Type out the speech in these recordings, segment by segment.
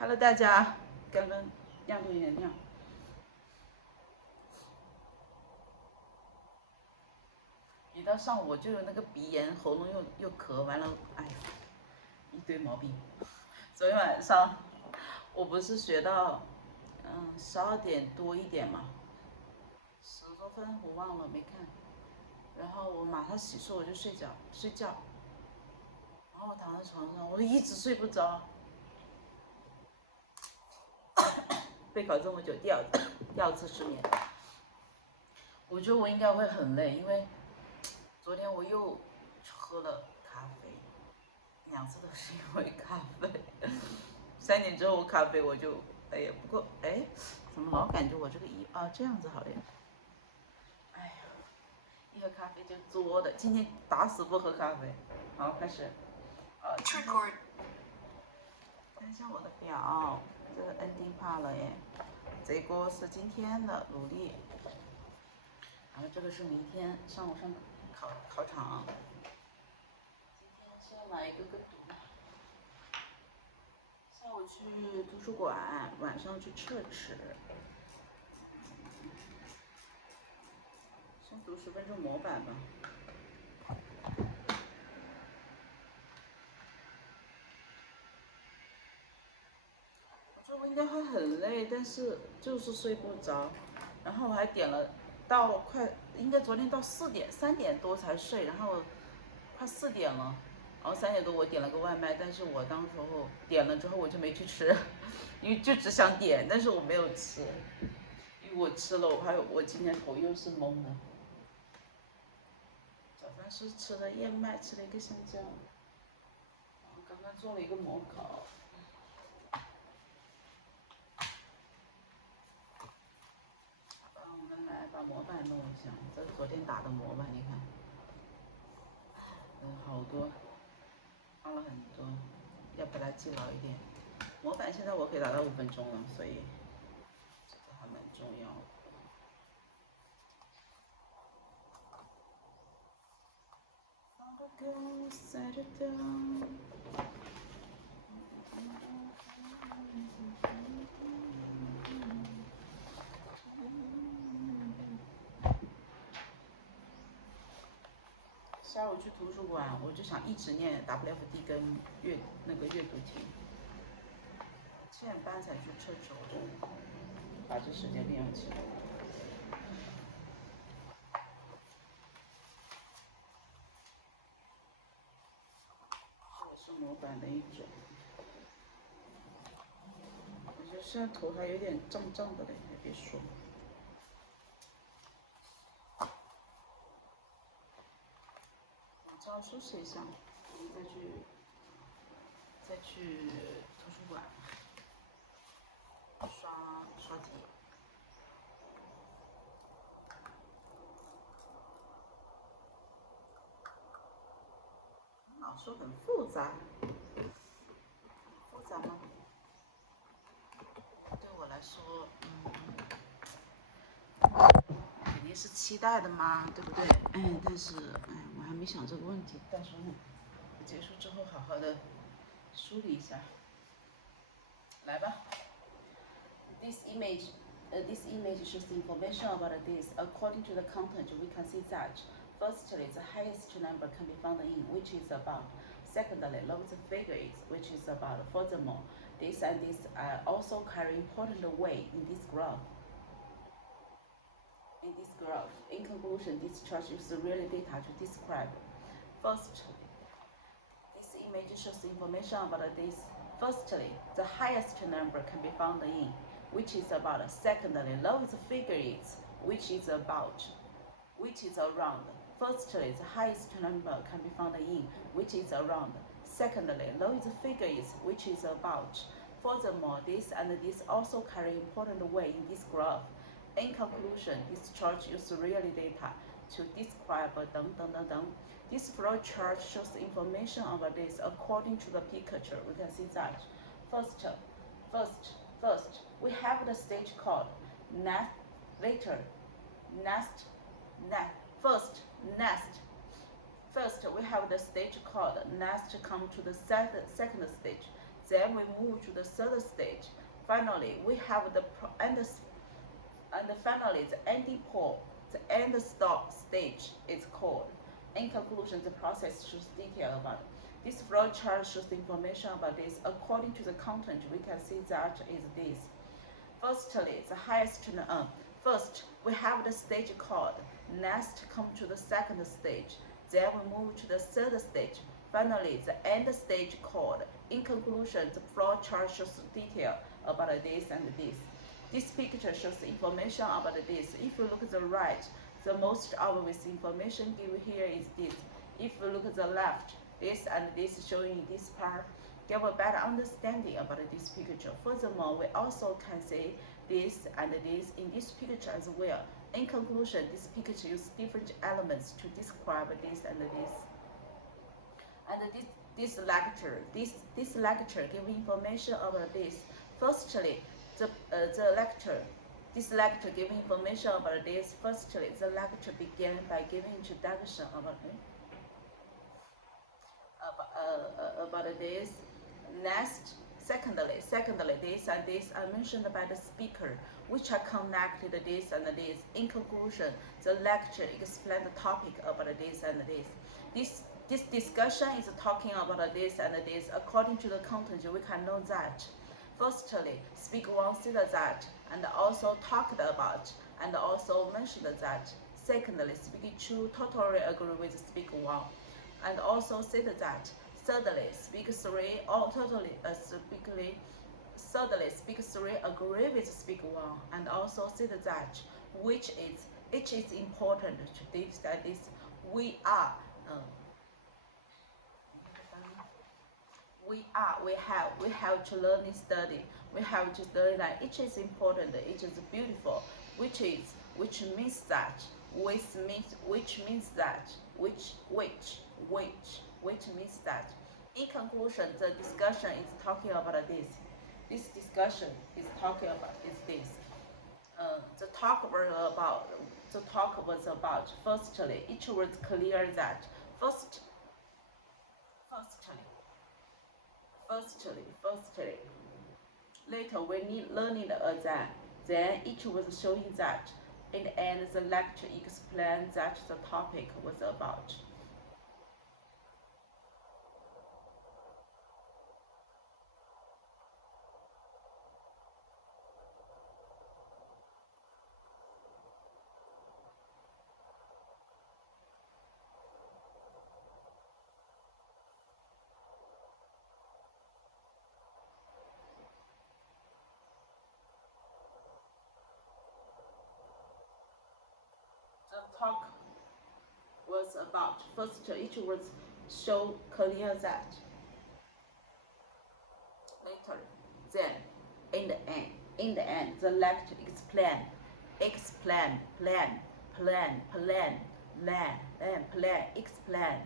Hello，大家，刚刚亮度有点亮。一到上午我就有那个鼻炎，喉咙又咳，完了，哎呀，一堆毛病。昨天晚上我不是学到12点多一点嘛，10多分我忘了没看，然后我马上洗漱我就睡觉，然后我躺在床上，我一直睡不着。备考这么久，第二次失眠，我觉得我应该会很累，因为昨天我又喝了咖啡，2次都是因为咖啡。3点之后咖啡我就，哎呀，不过哎，怎么老感觉我这个这样子好点？哎呀，一喝咖啡就作的，今天打死不喝咖啡。好，开始。看一下我的表，这个 ending part 了耶。这个是今天的努力，然后这个是明天上午上考场。今天是要哪一个读？下午去图书馆，晚上去church。先读10分钟模板吧。我觉得我应该会很累，但是就是睡不着。然后我还点了到应该昨天到3点多才睡，然后快4点了。然后3点多我点了个外卖，但是我当时候点了之后我就没去吃，因为就只想点，但是我没有吃，因为我吃了，我今天头又是懵的。早饭是吃了燕麦，吃了一个香蕉，然后刚刚做了一个模考。我们来把模板弄一下，这是昨天打的模板，你看，好多，放了很多，要把它记牢一点。模板现在我可以打到5分钟了，所以这个还蛮重要的。下午去图书馆，我就想一直念 WFD 跟阅读题。7点半才去厕所，我就把这时间利用起来。这也是模板的一种。我觉得现在头还有点胀胀的嘞，还别说。稍微收拾一下，我们再去图书馆刷题。老师很复杂，复杂吗？对我来说，肯定是期待的嘛，对不对？但是我还没想这个问题，到时候结束之后好好的梳理一下。来吧。This image shows information about this. According to the content, we can see that firstly, the highest number can be found in, which is about. Secondly, lowest figures, which is about. Furthermore, this and this also carry important weight in this graph. In conclusion, this chart uses real data to describe. First, this image shows information about this. Firstly, the highest number can be found in, which is about. Secondly, lowest figure is, which is about, which is around. Firstly, the highest number can be found in, which is around. Secondly, lowest figure is, which is about. Furthermore, this and this also carry important weight in this graph. In conclusion, this chart uses real data to describe This flow chart shows information about this according to the picture. We can see that. First, we have the stage called nest, later, nest, first, nest. First, we have the stage called nest come to the second stage. Then we move to the third stage. Finally, we have the finally the ending point. The end stop stage is called. In conclusion, the process shows detail about it. This flow chart shows the information about this. According to the content, we can see that is this. Firstly, the highest first we have the stage called. Next, come to the second stage. Then we move to the third stage. Finally, the end stage called. In conclusion, the flow chart shows detail about this and this. This picture shows information about this. If you look at the right, the most obvious information given here is this. If you look at the left, this and this showing this part, give a better understanding about this picture. Furthermore, we also can see this and this in this picture as well. In conclusion, this picture uses different elements to describe this and this. And this lecture gives information about this. Firstly, this lecture gives information about this. Firstly, the lecture began by giving introduction about this. Next, secondly, this and this are mentioned by the speaker, which are connected this and this. In conclusion, the lecture explains the topic about this and this. This discussion is talking about this and this. According to the content, we can know that. Firstly, speaker one said that, and also talked about, and also mentioned that. Secondly, speaker two totally agree with speaker one, and also said that. Thirdly, speaker three speaker three agree with speaker one, and also said that which is important to this that is we have to learn and study. We have to learn that it is important, it is beautiful, which means that In conclusion, the discussion is talking about this. This discussion is talking about this. The talk was about firstly, it was clear that firstly, later we need learning that. Then it was showing that. In the end, the lecture explained that the topic was about. Talk was about. First, it was show clear that. Later, then, in the end, the lecture explain, plan, explain, explain.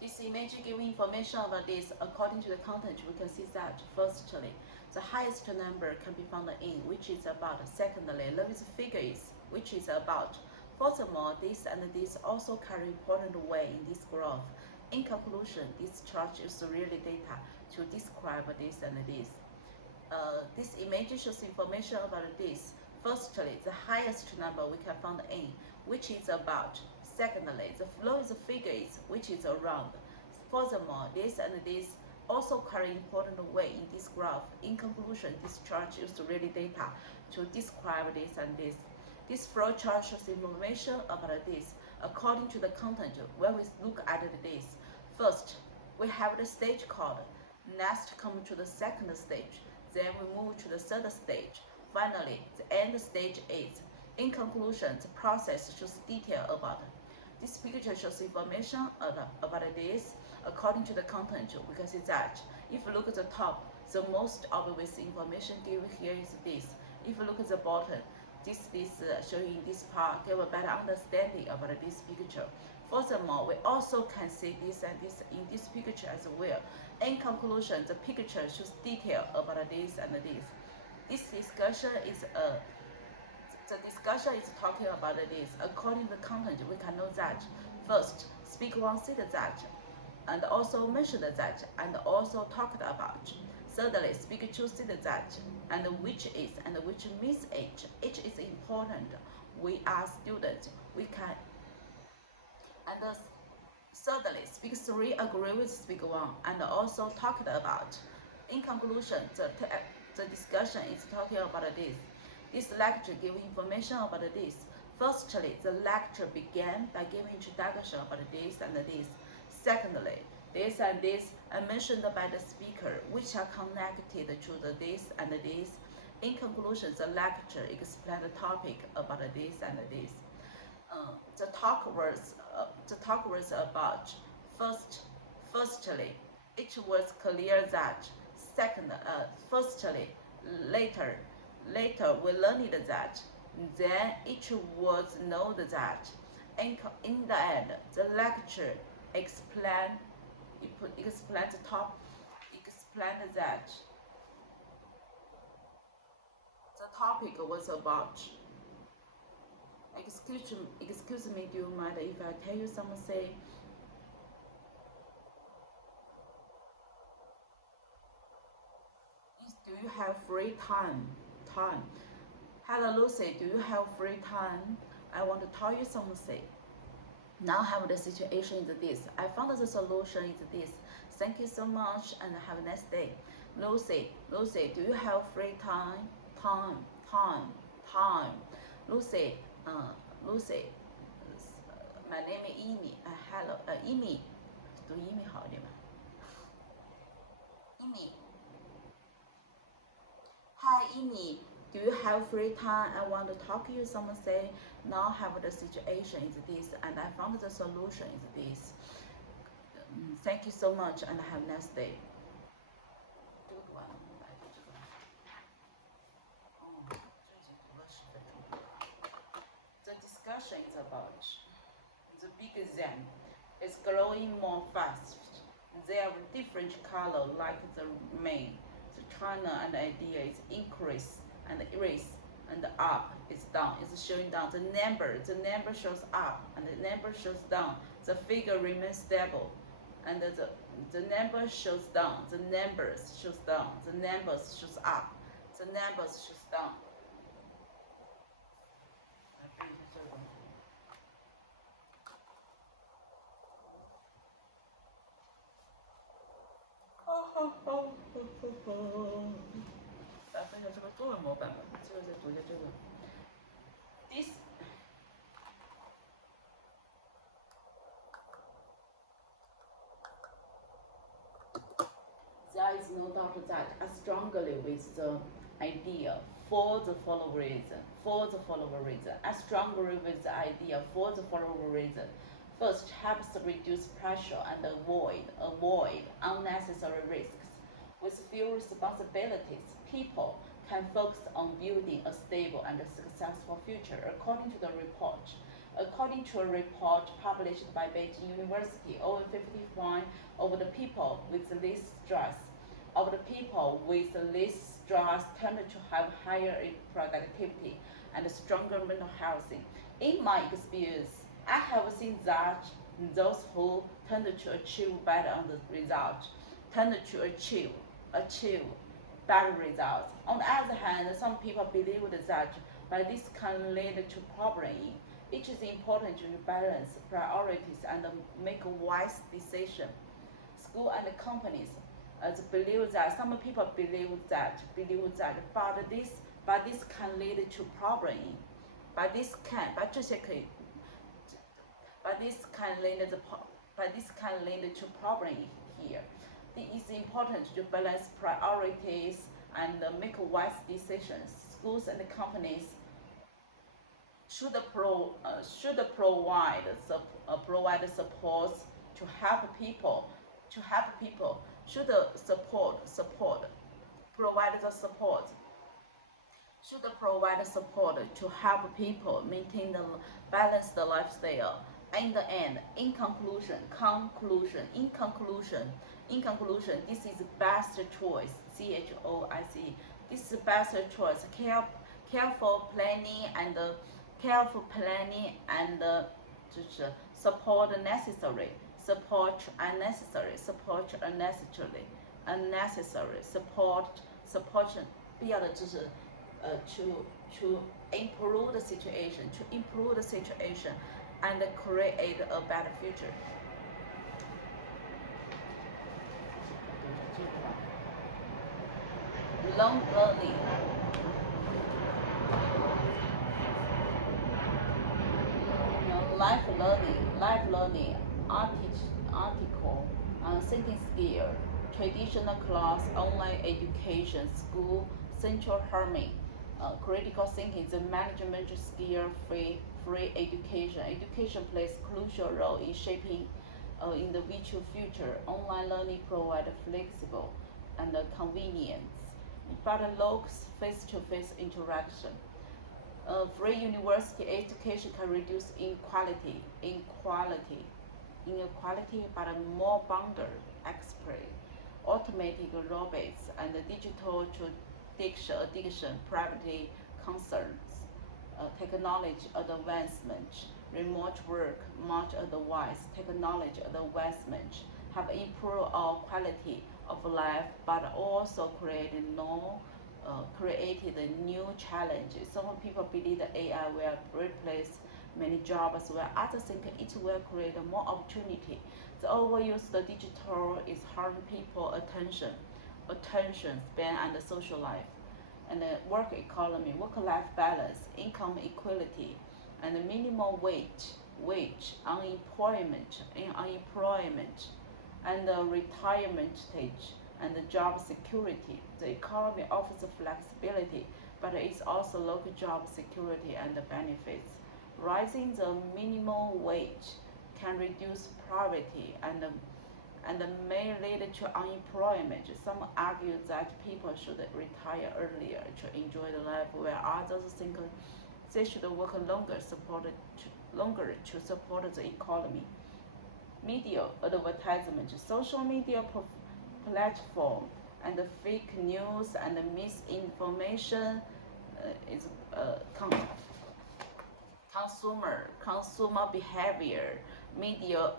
This image gives information about this. According to the content, we can see that firstly, the highest number can be found in, which is about. Secondly, lowest figure is, which is about. Furthermore, this and this also carry important weight in this graph. In conclusion, this chart is really data to describe this and this. This image shows information about this. Firstly, the highest number we can find in, which is about. Secondly, the flow is figures, which is around. Furthermore, this and this also carry important weight in this graph. In conclusion, this chart used really data to describe this and this. This flow chart shows information about this according to the content. When we look at this, first we have the stage called. Next, come to the second stage. Then we move to the third stage. Finally, the end stage is. In conclusion, the process shows detail about it. This picture shows information about this according to the content. We can see that if you look at the top, the most obvious information given here is this. If you look at the bottom, this showing this part give a better understanding about this picture. Furthermore, we also can see this and this in this picture as well. In conclusion, the picture shows detail about this and this. This discussion is the discussion is talking about this. According to the content, we can know that first, speaker one said that, and also mentioned that, and also talked about. Thirdly, speaker two said that, and which is, and which means each. Each is important. We are students. We can. And thirdly, speaker three agree with speaker one, and also talked about. In conclusion, the discussion is talking about this. This lecture gives information about this. Firstly, the lecture began by giving introduction about this and this. Secondly, this and this are mentioned by the speaker, which are connected to the this and this. In conclusion, the lecture explained the topic about this and this. The talk was about firstly, it was clear that firstly, later we learned that, then it was known that. In the end, the lecture explained that the topic was about. Excuse me, do you mind if I tell you something? Do you have free time? Hello Lucy, do you have free time? I want to tell you something. Now have the situation is this. I found the solution is this. Thank you so much and have a nice day. Lucy, do you have free time? Time. Lucy, my name is Amy. Hello, Amy， 读Amy好一点吧。Hi, Amy. Do you have free time? I want to talk to you something. Now have the situation is this, and I found the solution is this. Thank you so much, and have a nice day. The discussion is about the big exam is growing more fast. There are different colors like the main. China and the idea is increase and erase and up is down. It's showing down. The number shows up and the number shows down. The figure remains stable, and the number shows down. The numbers shows down. The numbers shows up. The numbers shows down.来分享这个中文模板吧，最后再读一下这个。This there is no doubt that I strongly with the idea for the following reason. I strongly with the idea for the following reason. First, helps reduce pressure and avoid unnecessary risks. With few responsibilities, people can focus on building a stable and successful future, according to the report. According to a report published by Beijing University, over 51% of the people with least stress tend to have higher productivity and stronger mental health. In my experience, I have seen that those who tend to achieve better on the result tend to achieve better results. On the other hand, some people believe that by this can lead to problems. It is important to balance priorities and make a wise decision. School and companies believe that some people believe that but this can lead to problems. But this can lead to problem here. It is important to balance priorities and make wise decisions. Schools and companies should provide support to help people. Should provide the support to help people maintain the balanced lifestyle. In the end, in conclusion, this is the best choice. CHOICE. This is the best choice. Careful planning and support necessary, support unnecessary, support 必要的知识to improve the situation and create a better future. Long learning. Life learning, article, thinking skill, traditional class, online education, school, central harmony, critical thinking, the management skill, free education. Education plays crucial role in shaping individual future. Online learning provides flexible and convenience, but lacks face-to-face interaction. Free university education can reduce inequality, but more boundary expert, automatic robots, and digital addiction, privacy concerns, technology advancement, remote work, much advanced technology advancement have improved our quality of life, but also created new challenges. Some people believe that AI will replace many jobs, while others think it will create more opportunity. The overuse of digital is harming people's attention span and social life. And the work economy, work-life balance, income equality, and minimum wage, unemployment, and retirement stage, and job security. The economy offers flexibility, but it also local job security and benefits. Rising the minimum wage can reduce poverty and may lead to unemployment. Some argue that people should retire earlier to enjoy the life, while others think they should work longer to support the economy. Media advertisement, social media platform, and fake news and misinformation is consumer behavior. Media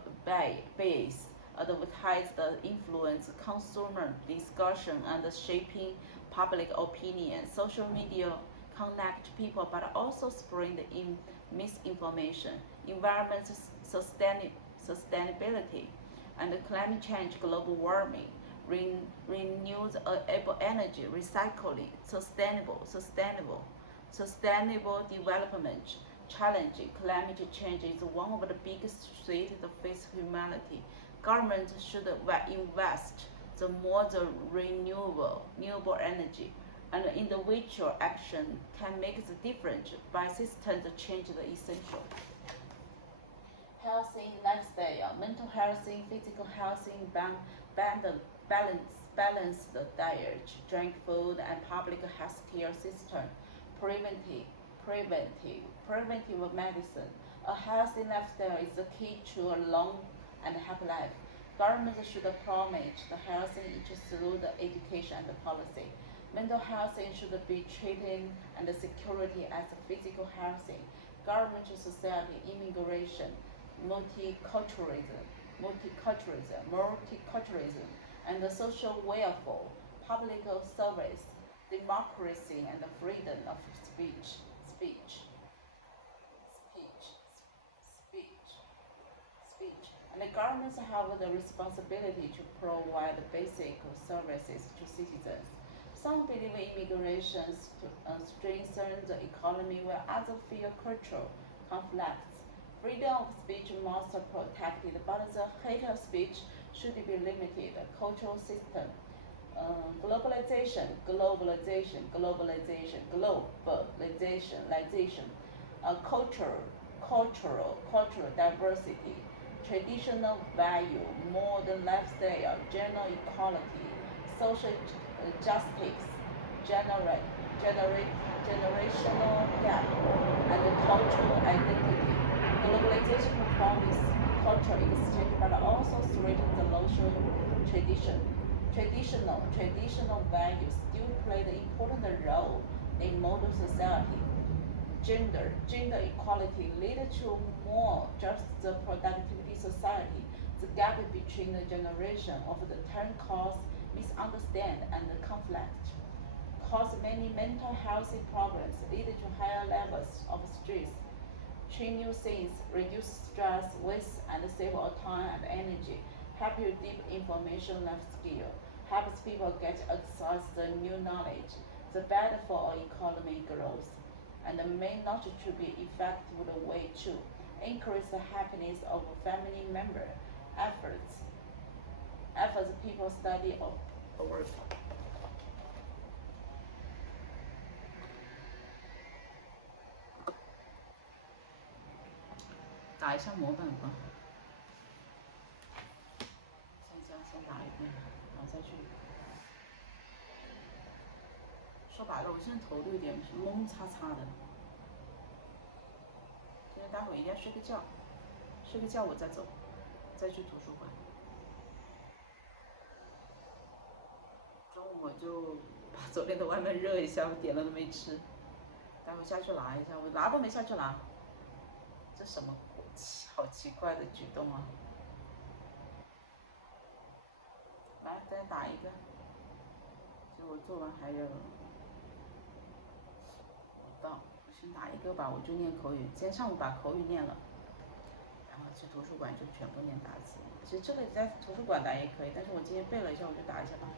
base advertise the influence consumer discussion and shaping public opinion. Social media connect people but also spread misinformation. Environment sustainability and climate change, global warming, renewable energy, recycling, sustainable development. Challenging climate change is one of the biggest threats that face humanity. Government should invest more the renewable energy, and individual action can make the difference. By system change the essential. Healthy lifestyle, mental health, physical health, balanced diet, junk food, and public health care system. Preventive medicine. A healthy lifestyle is the key to a long and happy life. Government should promote the health through the education and the policy. Mental health should be treated and security as physical health. government, society, immigration, multiculturalism, and the social welfare, public service, democracy, and the freedom of speech. And the governments have the responsibility to provide basic services to citizens. Some believe immigration strengthens the economy, while others fear cultural conflicts. Freedom of speech must be protected, but the hate speech should be limited. Cultural system, globalization, cultural diversity, traditional value, modern lifestyle, gender equality, social justice, generational gap, and cultural identity. Globalization promotes cultural exchange, but also threatens the local tradition. Traditional values still play an important role in modern society. Gender equality lead to more just productivity society. The gap between the generation of the term cause misunderstanding and conflict, cause many mental health problems, lead to higher levels of stress. Train new things, reduce stress, waste, and save our time and energy. Help you deep information life skill. Helps people get access to new knowledge. The better for our economy growth. And may not to be effective way to increase the happiness of family member efforts people study or work. 打一下模板吧，先打一遍，然后再去。说白了，我现在头都有点懵叉叉的。因为待会一定要睡个觉，睡个觉我再走，再去图书馆。中午我就把昨天的外卖热一下，我点了都没吃，待会下去拿一下，我拿都没下去拿，这什么好奇怪的举动啊！来，再打一个，就我做完还有5道。先打一个吧，我就念口语。今天上午把口语念了，然后去图书馆就全部念打字。其实这个在图书馆打也可以，但是我今天背了一下，我就打一下吧。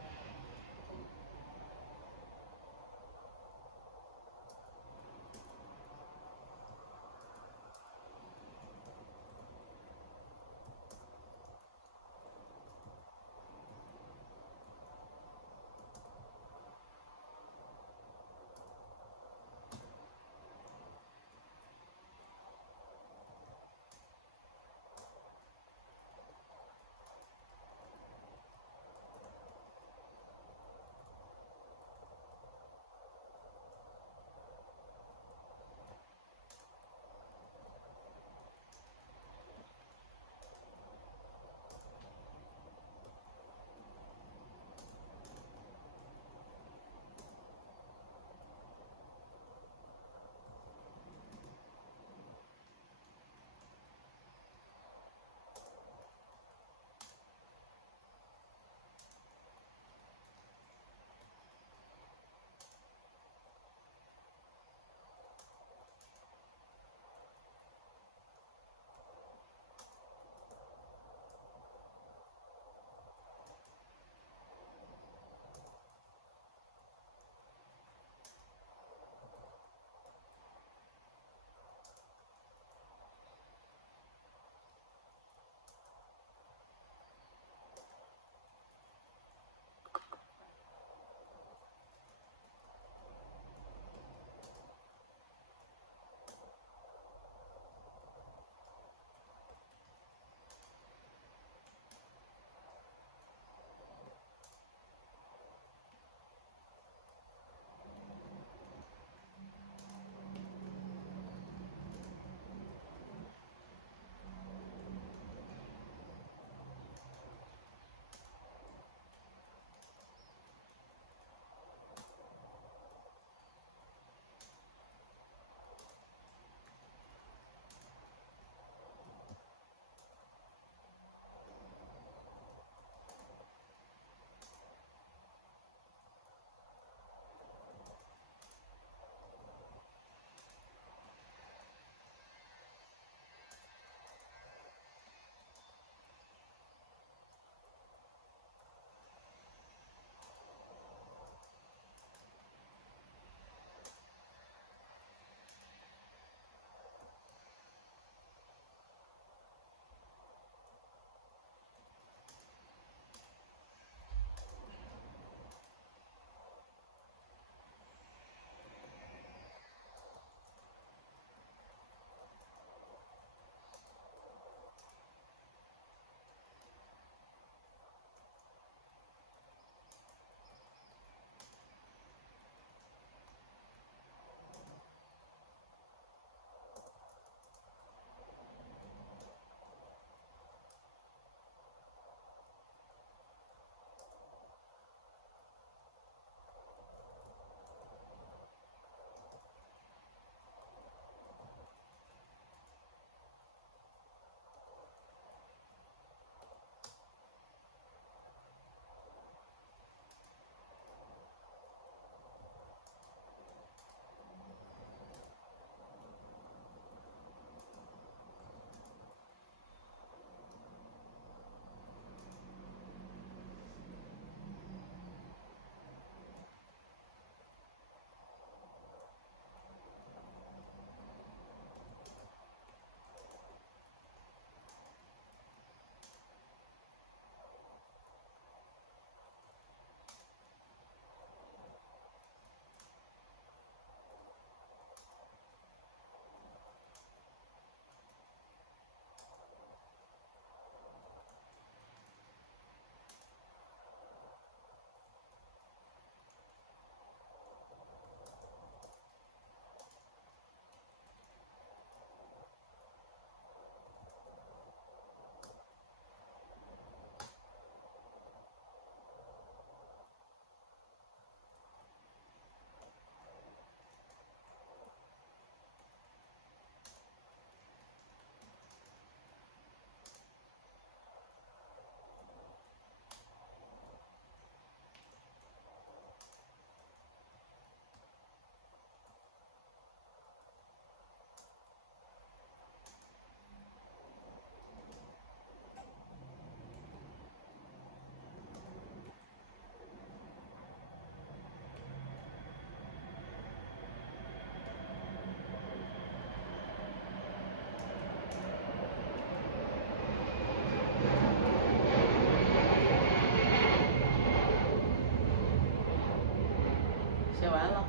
写完了，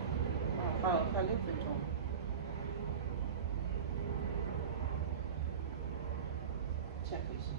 还有快6分钟。check 一下。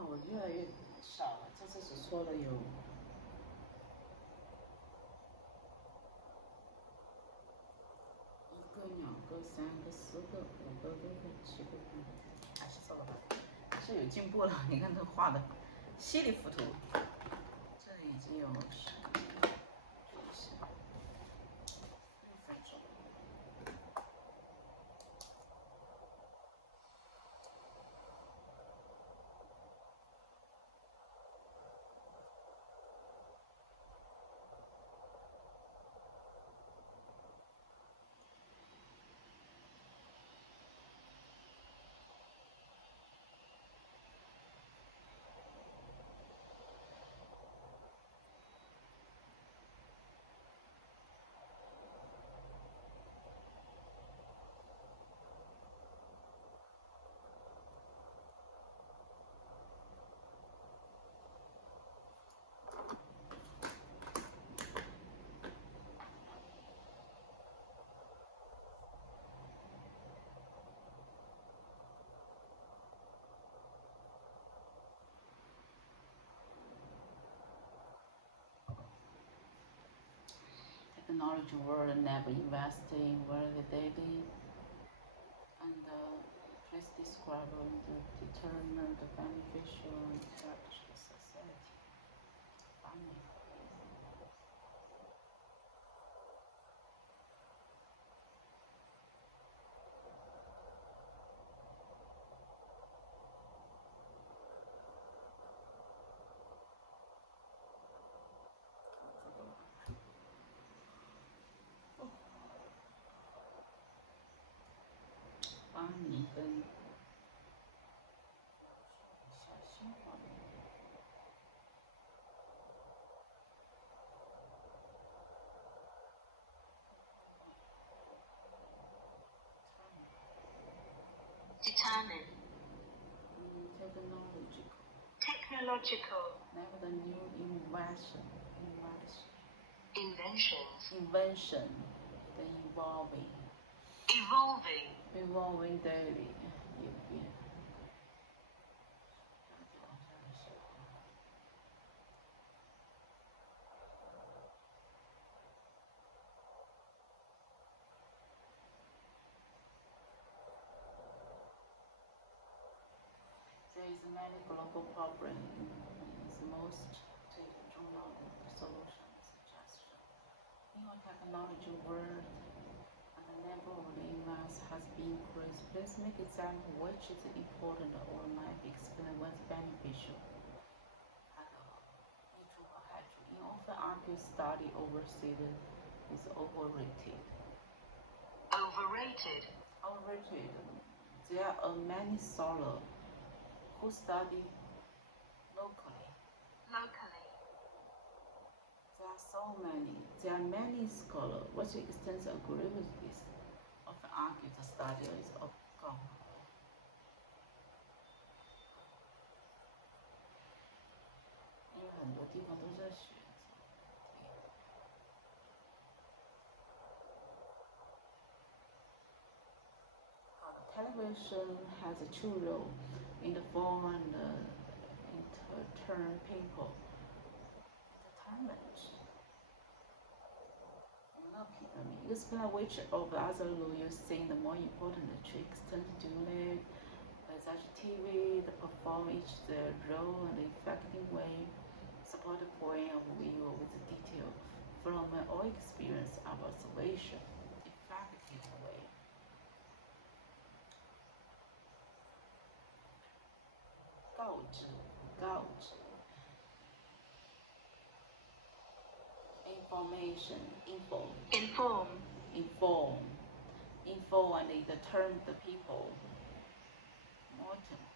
我越来越少了，这次只错了有1个、2个、3个、4个、5个、6个、7个，还是错了吧？还是有进步了。你看这画的稀里糊涂，这里已经有10个。Technology world never investing where the daily and please describe the determine the beneficial and character of society. Funny. Funny 跟小心话。Determine. Technological. Never the new invention. Inventions. Invention. The evolving. Evolving. Evolving daily. There is many global problems. Most 最重要的 solution suggestion. In our technology world, and the number of emails has been increased. Please make example which is important or might be explained what's beneficial. often argue study overseas is overrated. Overrated. Overrated. There are many scholars who study locally. Locally. There are so many. There are many scholars. What extent agree with this? Often argue the study is of God. 因为很多地方都在学。Television has a true role in the form and entertain people. Entertainment. Explain which of the other law you think the more important to extensively such TV that perform each their role in an effective way, support the point of view with detail from my own experience of observation, effective way. Gauge. Information, Inform. And the term the people. Important.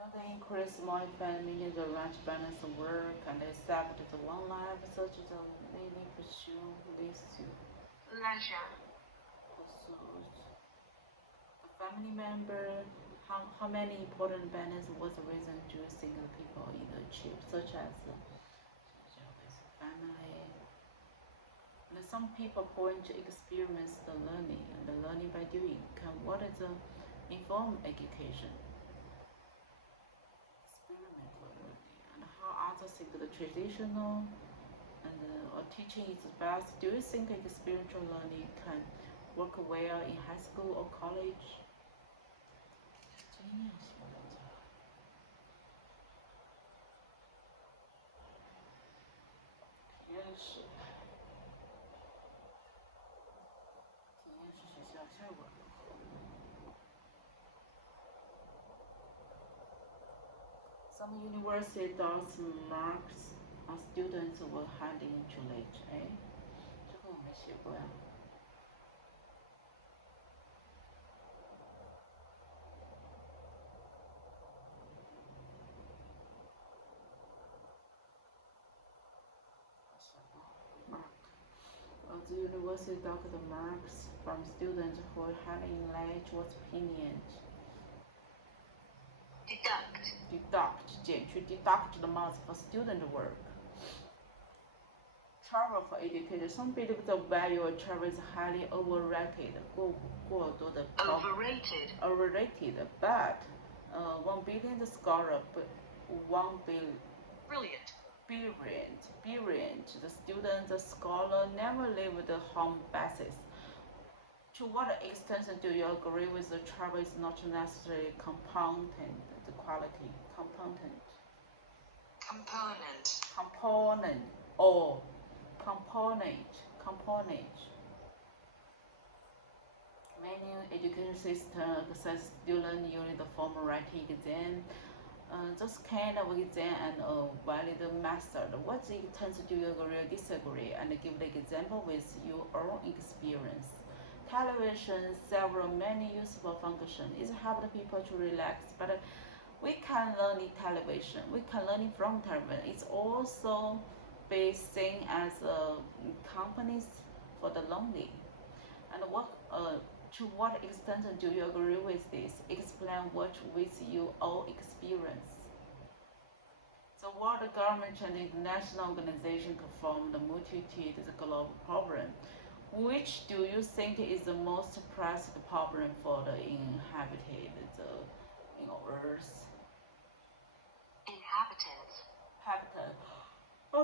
Another increase more family the range balance of work and accept the one life such as a daily pursuit leads to Leisure. pursuit. A family member, how many important balance was the reason to single people either achieve such as family. And some people point to experience the learning and the learning by doing. What is the informed education? And how others think the traditional and or teaching is best. Do you think experiential learning can work well in high school or college? 体验是学校效果如何？ Some university does marks on students were handing too late. 哎，这个我没写过呀。The university does the marks from students who are handing late. What's opinion? Deduct. 减去 deduct the marks for student work. Travel for education. Some believe the value of travel is highly overrated. 过多的 overrated. But 1 billion scholar, 1 billion brilliant. The student, the scholar never leave the home basis. To what extent do you agree with the travel is not necessarily component, the quality, component or component. Many education systems assess students using the formal writing exam. This kind of exam and a valid method. What extent do you agree or disagree? And give the example with your own experience. Television, many useful functions. It helps people to relax, but we can learn in television. We can learn from television. It's also be seen as companies for the lonely. And to what extent do you agree with this? Explain what with your own experience. The world government and international organization confirm the multitude is a global problem. Which do you think is the most pressing problem for the inhabited Earth? Inhabitants. Do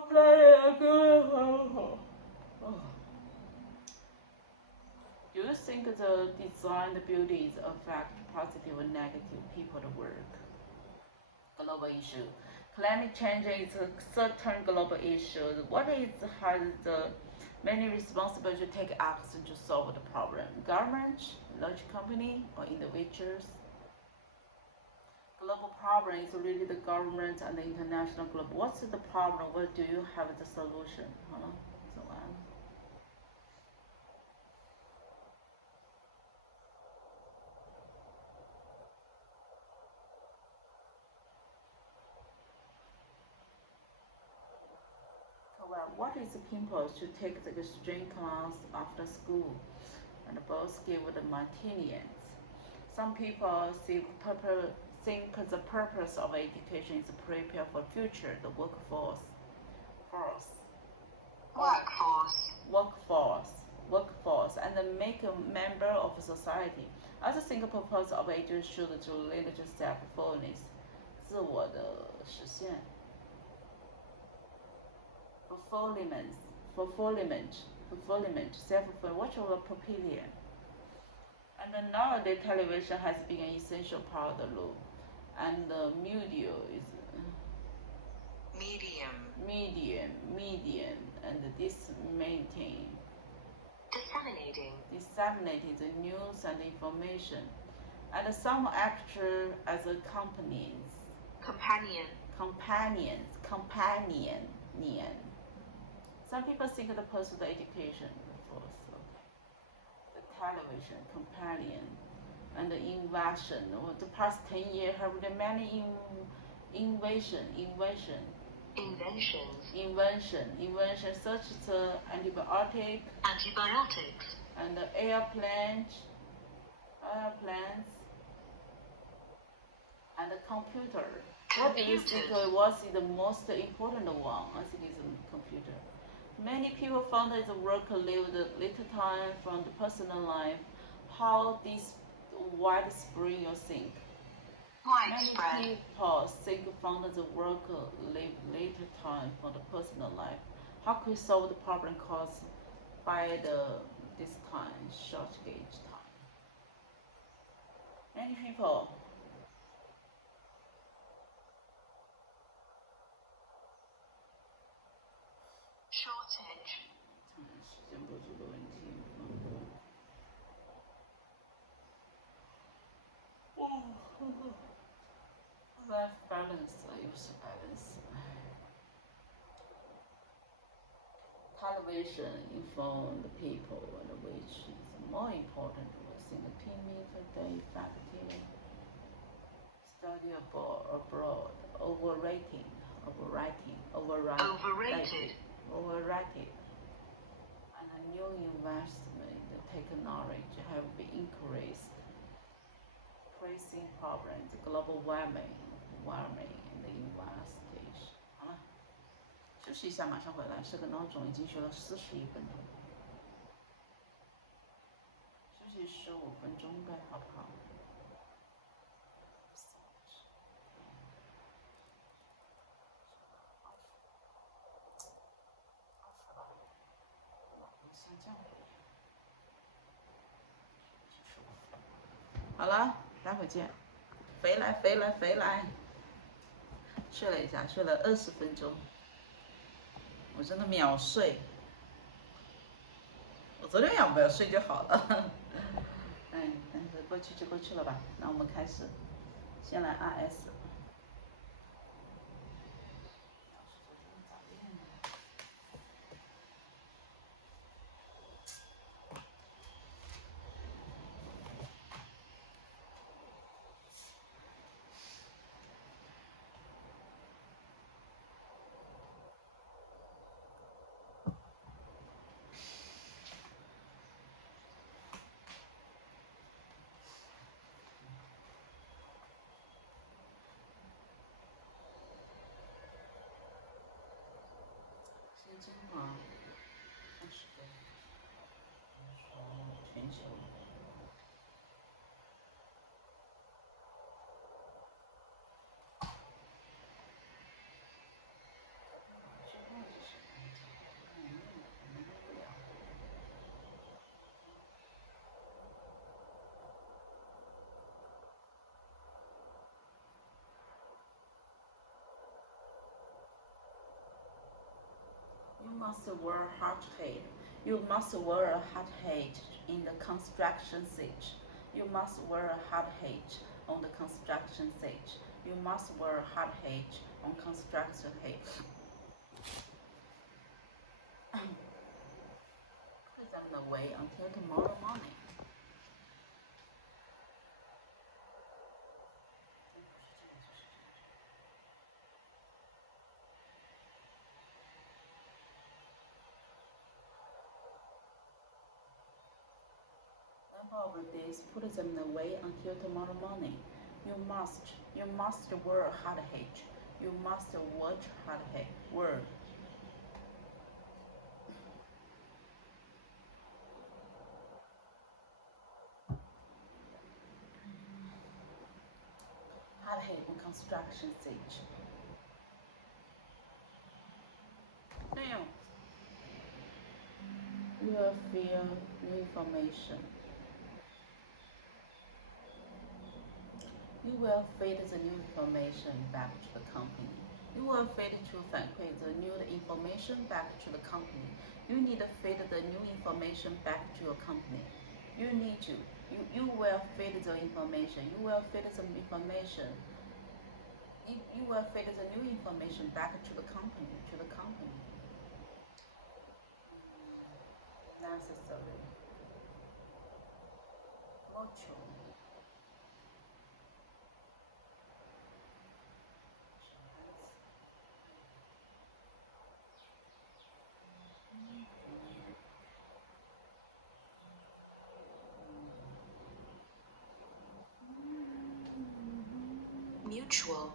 you think the designed buildings affect positive or negative people at work? Global issue. Climate change is a certain global issue. What is has the many responsible to take action to solve the problem? Government, large company, or individuals? Global problem is really the government and the international global. What's the problem? What do you have the solution? 好了，走完了。What is the purpose to take the string class after school and both give the maintenance? Some people think the purpose of education is to prepare for future, the workforce. Workforce, and make a member of society. Other think the purpose of education should to lead to self-fulfillment, 自我的实现。fulfillment, self-fulfillment, what your propellion. And nowadays television has been an essential part of the law. And the media is medium, and disseminating the news and information. And some actors as a companion. Some people think the pursuit of education, of course, the television, companion, and the invasion. The past 10 years have been many inventions, such as antibiotics, and the airplanes, and the computer. What do you think was the most important one? I think it's a computer. Many people found that the work lived little time from the personal life. How this widespread you think? Many people think found that the work lived little time from the personal life. How could we solve the problem caused by this time, shortage time? Many people. Shortage. 时间不足的问题。Life balance, use balance. Television inform the people, and which is more important. I think the PME today effective. Study abroad, overrated. And a new investment in the technology have been increased. Pressing problems, global warming and the investigation. 好了，休息一下，马上回来。设个闹钟，已经学了41分钟，休息15分钟呗，好不好？好了，待会见。回来。睡了一下，睡了20分钟，我真的秒睡。我昨天晚上不要睡就好了。但是过去就过去了吧。那我们开始，先来 RS。must wear hard hat. You must wear a hard hat in the construction site. You must wear a hard hat on the construction site. You must wear a hard hat on construction site. Put them away until tomorrow morning. Number of days, put them away until tomorrow morning. You must wear a hard hat. You must watch hard hat. Wear. Hard hat on construction stage. Now, you will feel new information. You will feed the new information back to the company. You will feed to 反馈 the new information back to the company. You need to feed the new information back to your company. You need to. You will feed the information. You will feed some information. You will feed the new information back to the company. Necessary. Mutual. Mutual.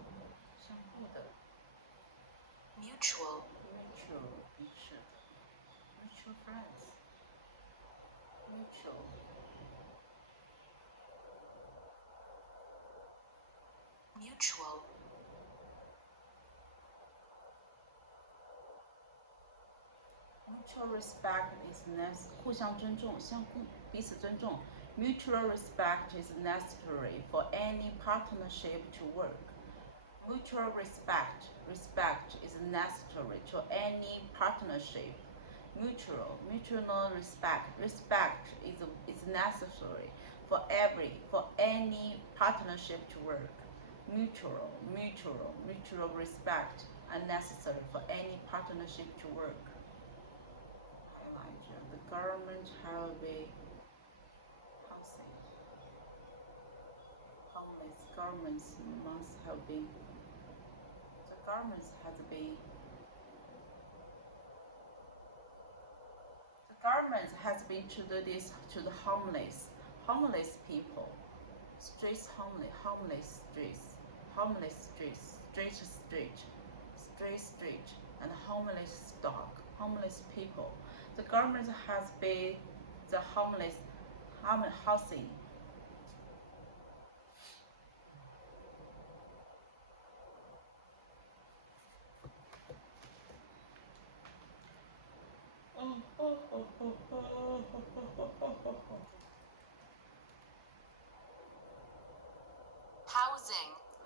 相互的 Mutual. mutual friends. Mutual. Mutual. Mutual respect is necessary. 互相尊重，彼此尊重。Mutual respect is necessary for any partnership to work. Mutual respect is necessary to any partnership. Mutual respect is necessary for any partnership to work. Mutual respect are necessary for any partnership to work. The government have a housing. Homeless governments must have been. The government has been. The government has been to do this to the homeless people, homeless street, and homeless people. The government has been the homeless housing.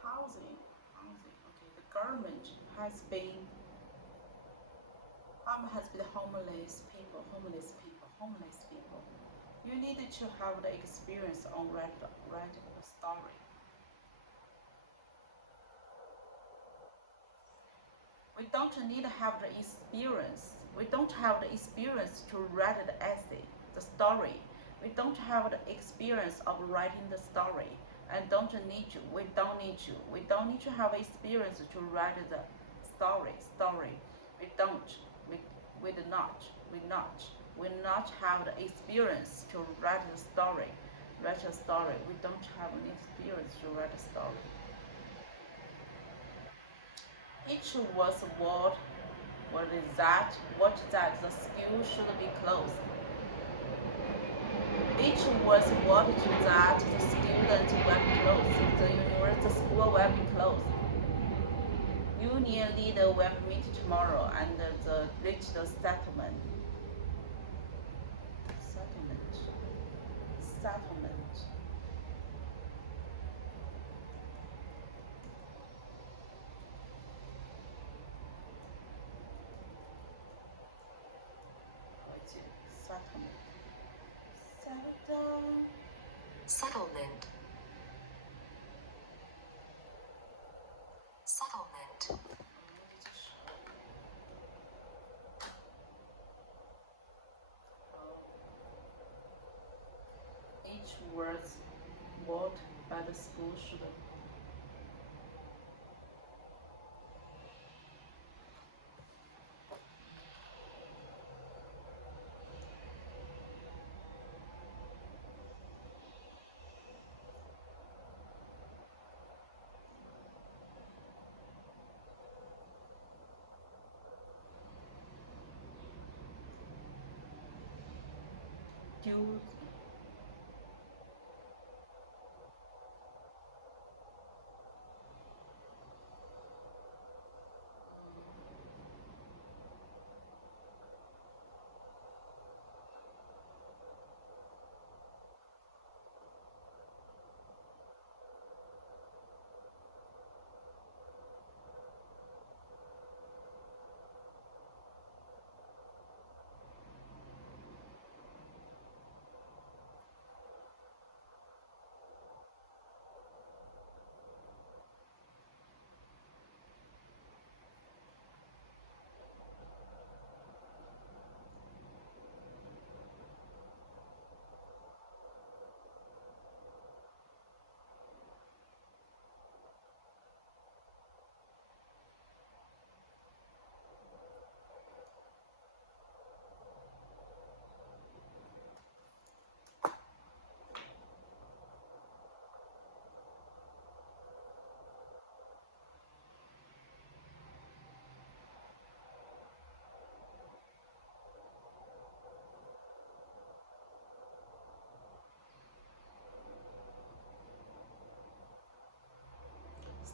Housing. Okay, the government has been homeless people. You need to have the experience on write the story. We don't need to have the experience. We don't have the experience to write the essay, the story. We don't have the experience of writing the story, and we don't need to have experience to write the story. We not have the experience to write a story. We don't have any experience to write a story. Each was what that the school should be closed. Each was what that the student will be closed. The university school will be closed. Union leader will meet tomorrow and reach the settlement. Settlement. Settlement. Each word by the school shooter. Due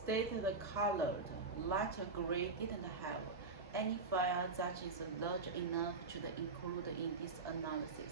stated colored light gray didn't have any fire that is large enough to include in this analysis.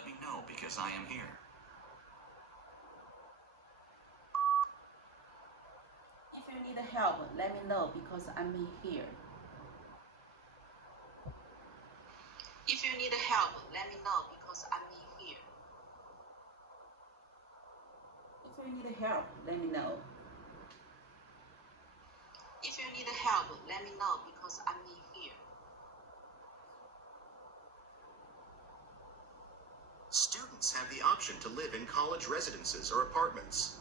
Let me know because I am here. If you need help, let me know because I'm here. If you need help, let me know because I'm here. If you need help, let me know. If you need help, let me know because I'm here. Students have the option to live in college residences or apartments.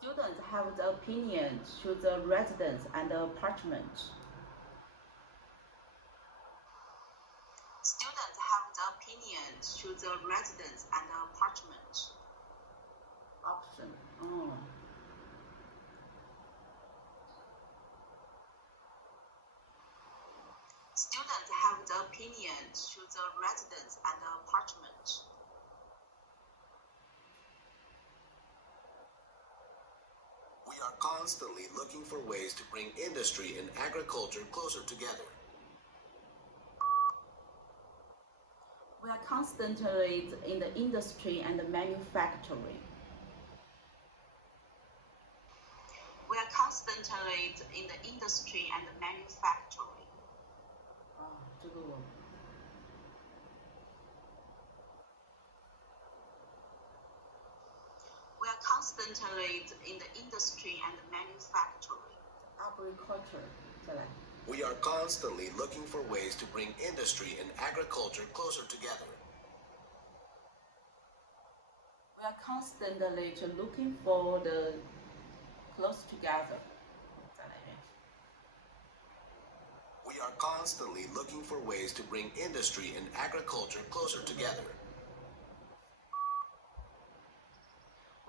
Students have the opinion to choose a residence and apartment. Students have the opinion to choose a residence and apartment. Option. Oh. Students have the opinion to choose a residence and apartment. We are constantly looking for ways to bring industry and agriculture closer together. We are constantly in the industry and the manufacturing. We are constantly in the industry and manufacturing. 这个我 We are constantly in the industry and manufacturing. agriculture 再来 We are constantly looking for ways to bring industry and agriculture closer together. We are constantly looking for the close together. 再来一遍 We are constantly looking for ways to bring industry and agriculture closer together.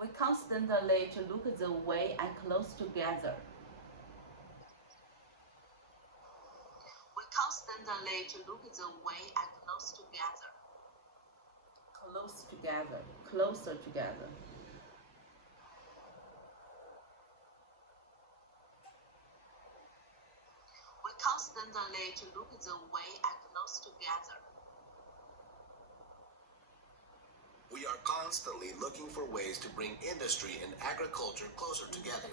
We constantly look the way and close together. We constantly look the way and close together. Close together. Closer together. We constantly look the way and close together. We are constantly looking for ways to bring industry and agriculture closer together.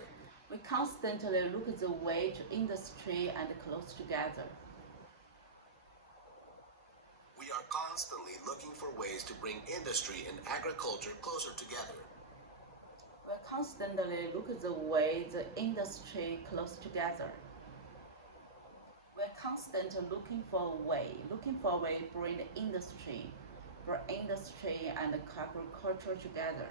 We constantly look the way to industry and close together. We are constantly looking for ways to bring industry and agriculture closer together. We constantly look the way the industry close together. We're constantly looking for a way bring the industry and agriculture together.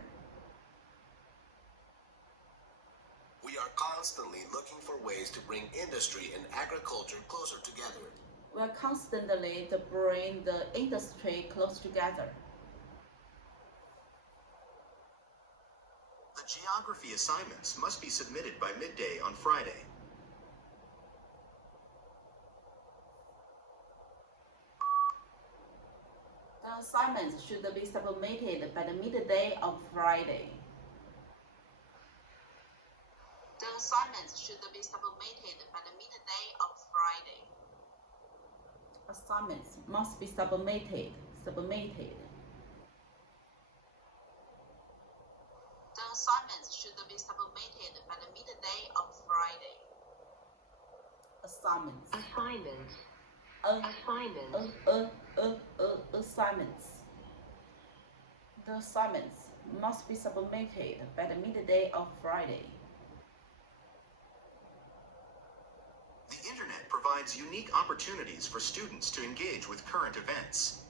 We are constantly looking for ways to bring industry and agriculture closer together. We're constantly to bring the industry close together. The geography assignments must be submitted by midday on Friday. The assignments should be submitted by the midday of Friday. The assignments should be submitted by the midday of Friday. Assignments must be submitted. The assignments should be submitted by the midday of Friday. Assignments. Assignments. Assignments. The assignments must be submitted by the midday of Friday. The internet provides unique opportunities for students to engage with current events.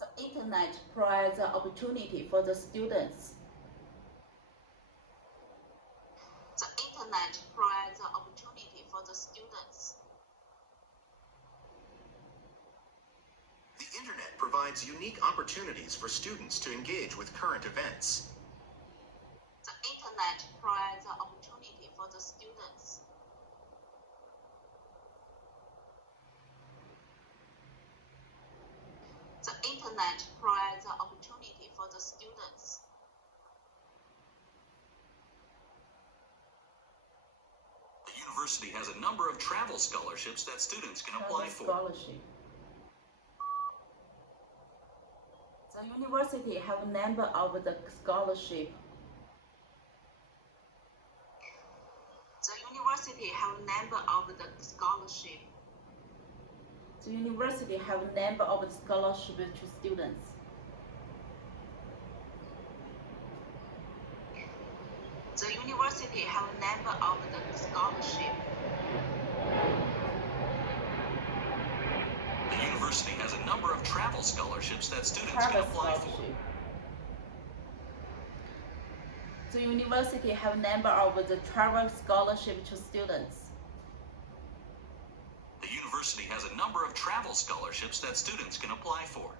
The internet provides an opportunity for the students. The internet provides an opportunity for the students. The internet provides unique opportunities for students to engage with current events. The internet provides an opportunity for the students. The internet provides an opportunity for the students. The university has a number of travel scholarships that students can apply for. Scholarship. The university have a number of the scholarship. The university have a number of the scholarship. The university have a number of scholarship to students. The university have a number of the scholarship. The university has a number of travel scholarships that students can apply for. The university have a number of the travel scholarship to students. The university has a number of travel scholarships that students can apply for.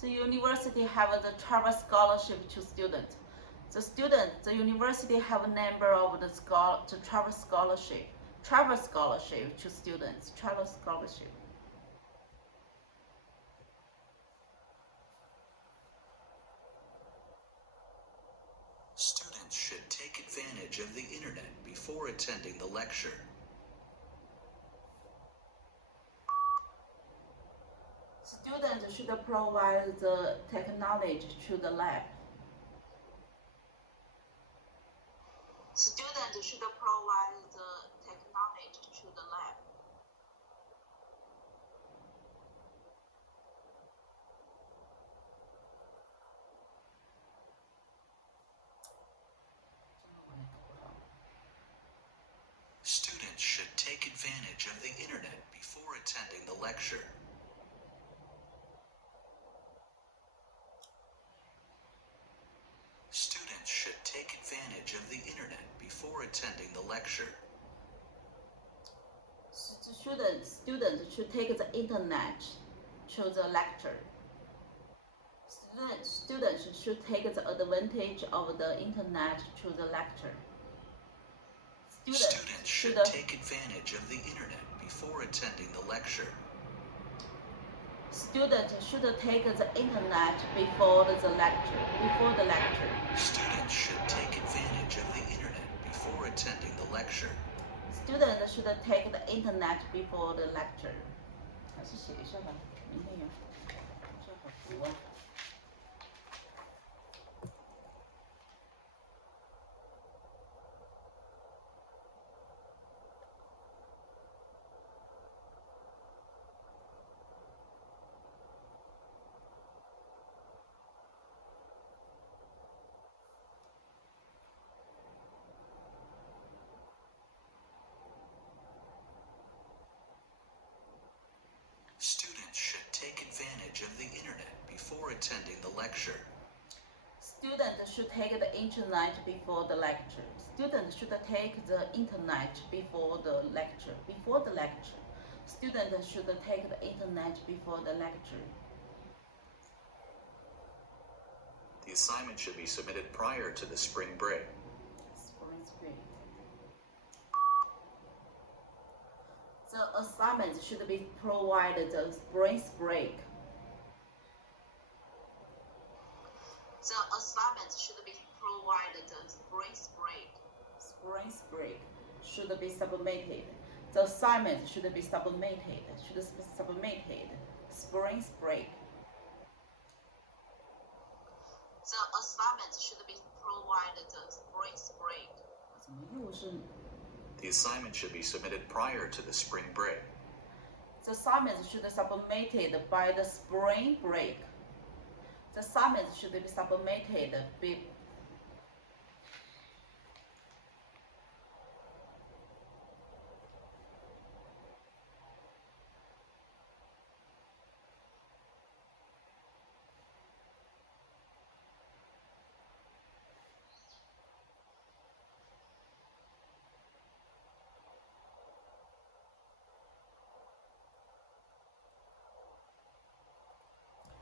The university have the travel scholarship to students. The university have a number of the travel scholarship to students. Travel scholarship. Students should take advantage of the internet before attending the lecture. Students should provide the technology to the lab. Students should provide the technology to the lab. Students should take advantage of the internet before attending the lecture. Students should take advantage of the internet before attending the lecture. Students should take the internet to the lecture. Students should take the advantage of the internet to the lecture. Students should take advantage of the internet before attending the lecture. Students should take the internet before the lecture. Students should take advantage of the internet before attending the lecture. Students should take the internet before the lecture. 还是写一下吧，明天有，这好读啊。Students should take advantage of the internet before attending the lecture. Students should take the internet before the lecture. Students should take the internet before the lecture. Students should take the internet before the lecture. The assignment should be submitted prior to the spring break. The assignment should be provided the spring break. The assignment should be provided the spring break. Spring break should be submitted. The assignment should be submitted. Spring break. The assignment should be provided the spring break. 怎么又是 The assignment should be submitted prior to the spring break. The assignment should be submitted by the spring break. The assignment should be submitted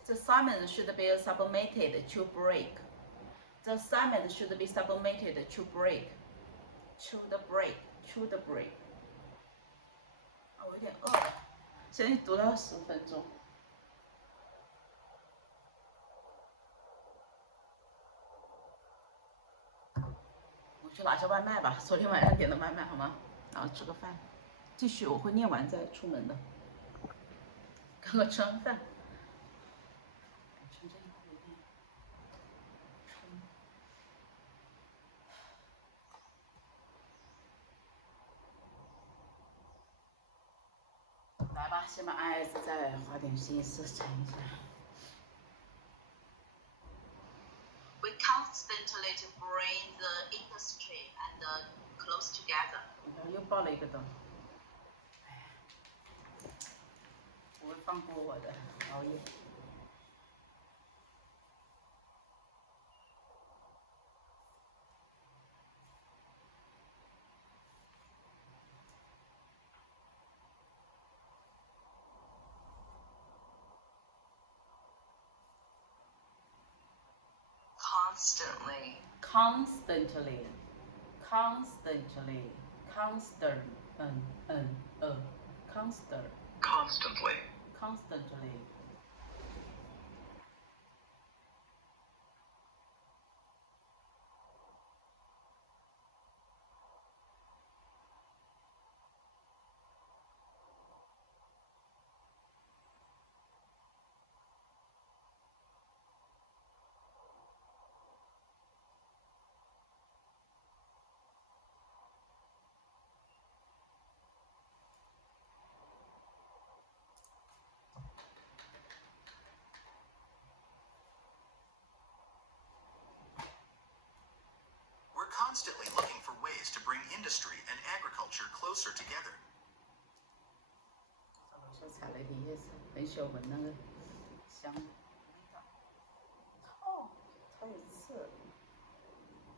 The assignment should be submitted to break. The assignment should be submitted to break. To the break. 啊，我有点饿了，先去读到10分钟。我去拿下外卖吧，昨天晚上点的外卖好吗？然后吃个饭，继续我会念完再出门的。刚刚吃完饭。来吧，先把 IS 再花点心思整一下。We constantly to bring the industry and close together. 然后又爆了一个灯，哎呀，不会放过我的熬夜。Constantly. Constantly, constant, constant, Constantly. constantly. We're constantly looking for ways to bring industry and agriculture closer together. 楼下踩了一点叶子，很小闻那个香味道。哦，它有刺，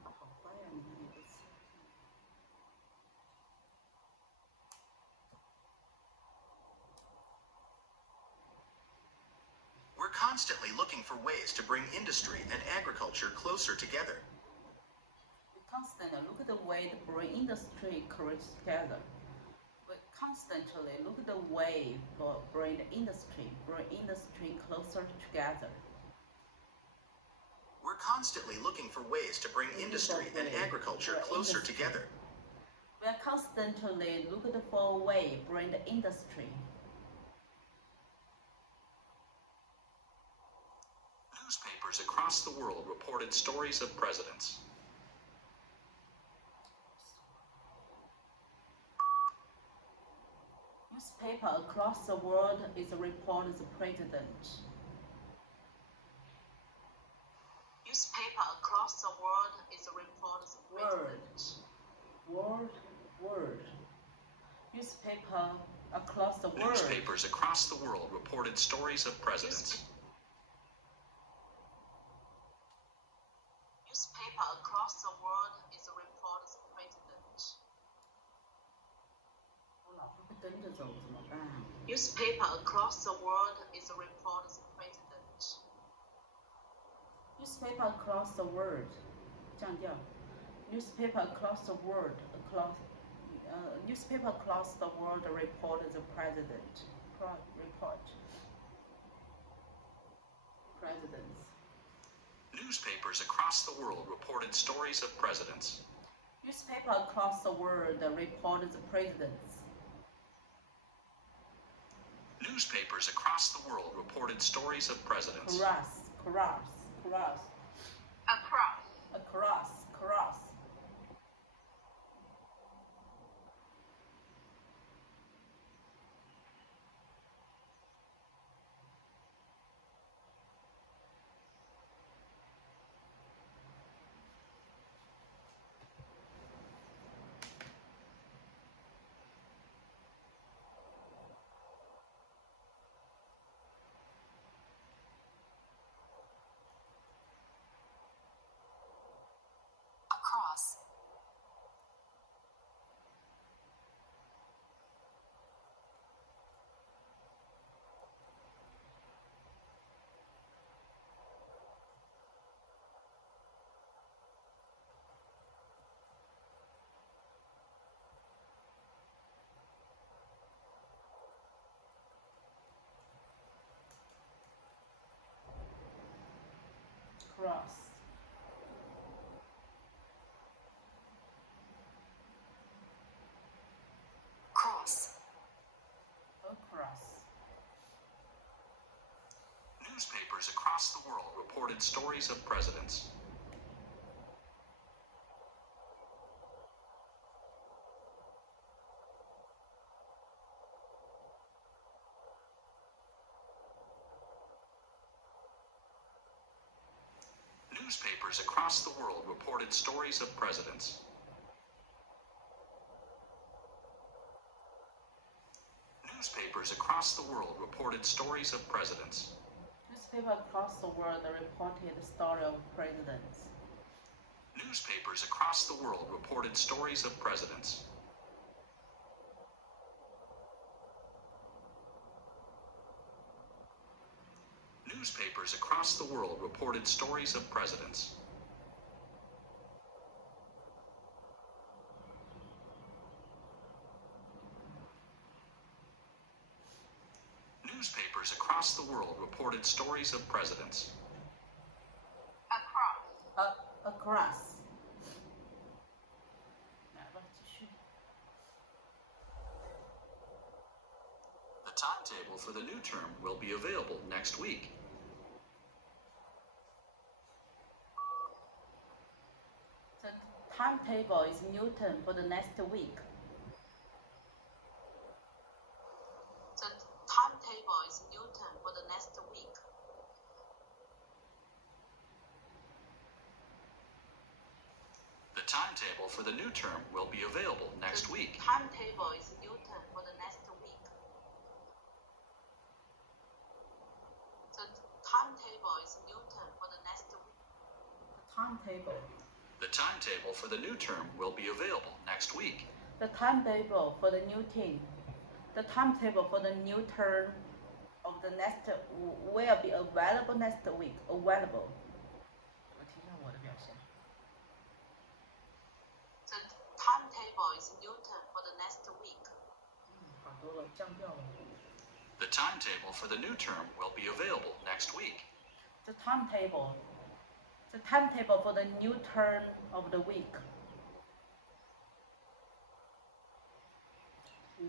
它好乖呀、你看有个刺。We're constantly looking for ways to bring industry and agriculture closer together. We constantly look at the way to bring industry close together. We constantly look at the way for bring industry closer together. We're constantly looking for ways to bring industry and agriculture closer together. We are constantly looking for a way bring the industry. Newspapers across the world reported stories of presidents. Newspaper across the world is a report of the president. Newspaper across the world is a report of the president. Word. Newspaper across the world. Newspapers across the world reported stories of presidents. Newspaper across the world is a report of the president. 我老是会跟着走，怎么办啊？ Newspaper across the world is a report of the president. Newspaper across the world，降调。Newspaper across the world, newspaper across the world reported the president. Presidents. Newspapers across the world reported stories of presidents. Newspaper across the world reported the presidents. Newspapers across the world reported stories of presidents. Across. Across. Cross. Newspapers across the world reported stories of presidents. Newspapers across the world reported stories of presidents. Newspapers across the world reported stories of presidents. Newspapers across the world reported the story of presidents. Newspapers across the world reported stories of presidents. Newspapers across the world reported stories of presidents. Newspapers across the world reported stories of presidents. Across. The timetable for the new term will be available next week. The timetable is new term for the next week. The timetable is new term for the next week. The timetable for the new term will be available next week. The timetable is new term for the next week. The timetable is new term for the next week. Timetable. The timetable for the new term will be available next week. The timetable for the new team. The timetable for the new term of the next will be available next week. Available. The timetable is new term for the next week. The timetable for the new term will be available next week. The timetable. The timetable for the new term of the week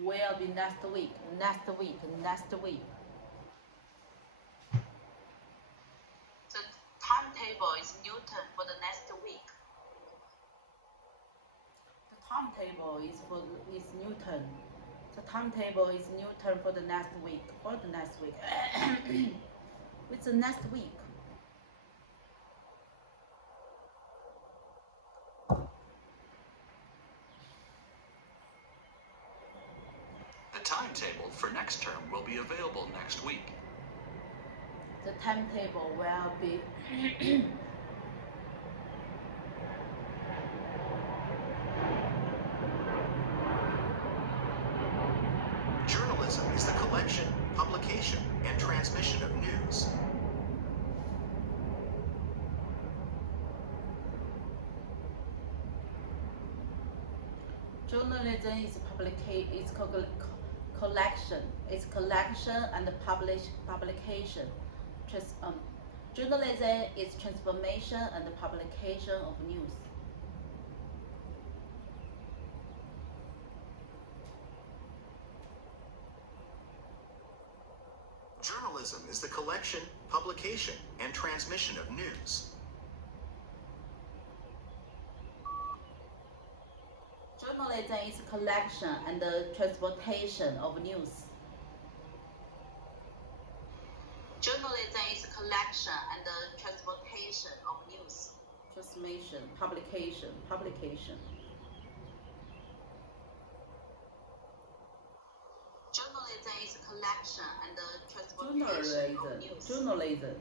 will be next week. Next week. Next week. The timetable is new term for the next week. The timetable is new term. The timetable is new term for the next week. For the next week. It's the next week. The timetable for next term will be available next week. The timetable will be Journalism is the collection, publication, and transmission of news. Journalism is collection. It's collection and publication. Journalism is transformation and publication of news. Journalism is the collection, publication, and transmission of news. Journalism is collection and the transportation of news. Journalism is collection and the transportation of news. Transmission, publication. Journalism is collection and the transportation of news. Journalism.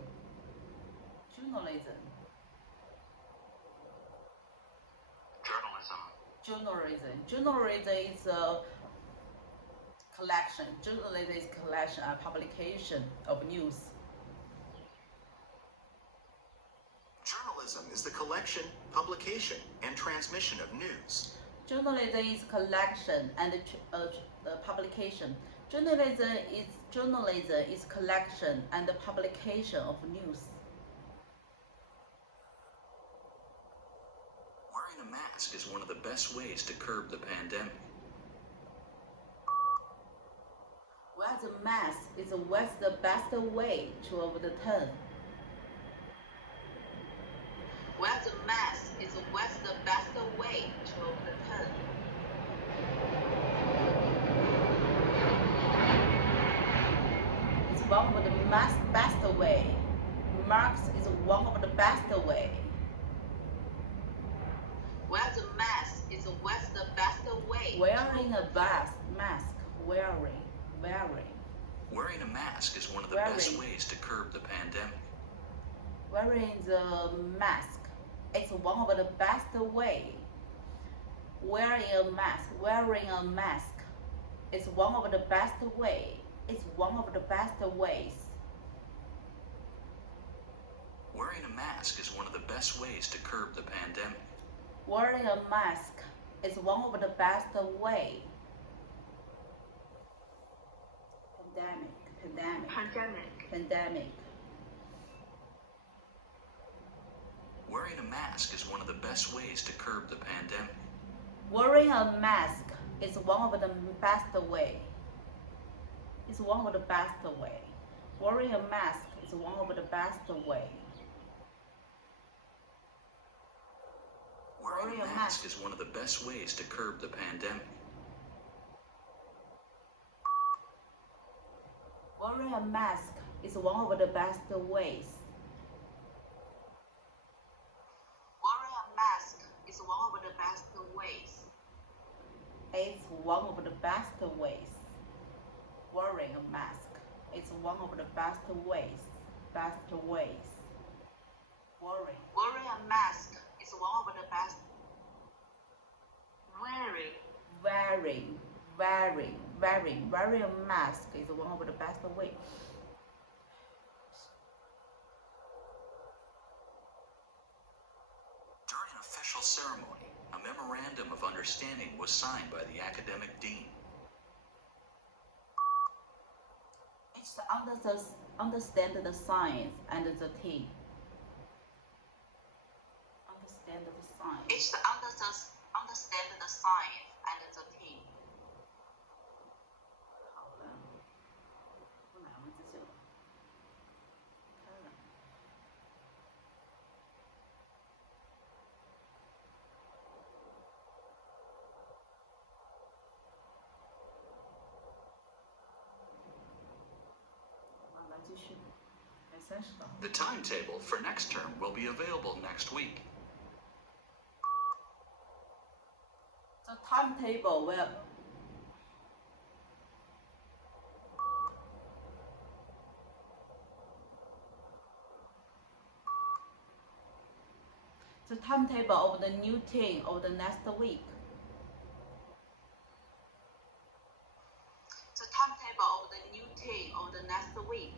Journalism is a collection. Journalism is collection and publication of news. Journalism is the collection, publication, and transmission of news. Journalism is collection and publication. Journalism is collection and publication of news. Wearing a mask is one of the best ways to curb the pandemic. Wear the mask is the best way to overturn one of the best way. Marks is one of the best way. Wear the mask is what's the best way. Wearing a mask. Wearing. Wearing a mask is one of the best ways to curb the pandemic. Wearing the mask is one of the best way. Wearing a mask is one of the best way. It's one of the best ways. Wearing a mask is one of the best ways to curb the pandemic. Wearing a mask is one of the best way. Pandemic. Wearing a mask is one of the best ways to curb the pandemic. Wearing a mask is one of the best way. It's one of the best way. Wearing a mask is one of the best way. Wearing a mask is one of the best ways to curb the pandemic. Wearing a mask is one of the best ways. Wearing a mask is one of the best ways. It's one of the best ways. Wearing a mask is one of the best ways. Wearing a mask is one of the best. Wearing a mask is one of the best way. During an official ceremony, a memorandum of understanding was signed by the academic dean. Each understand the science and the team. Understand the science. Each understand the science and the team. 好了，不难了，这些了。开了。好，来继续。还30道。 The timetable for next term will be available next week. The timetable will. The timetable of the new team of the next week. The timetable of the new team of the next week.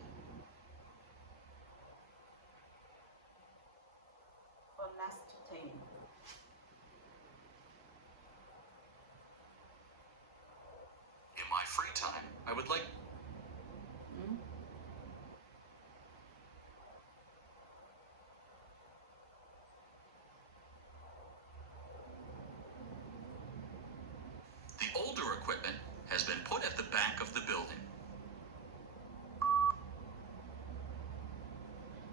For next team. In my free time, I would like... The older equipment has been put at the back of the building.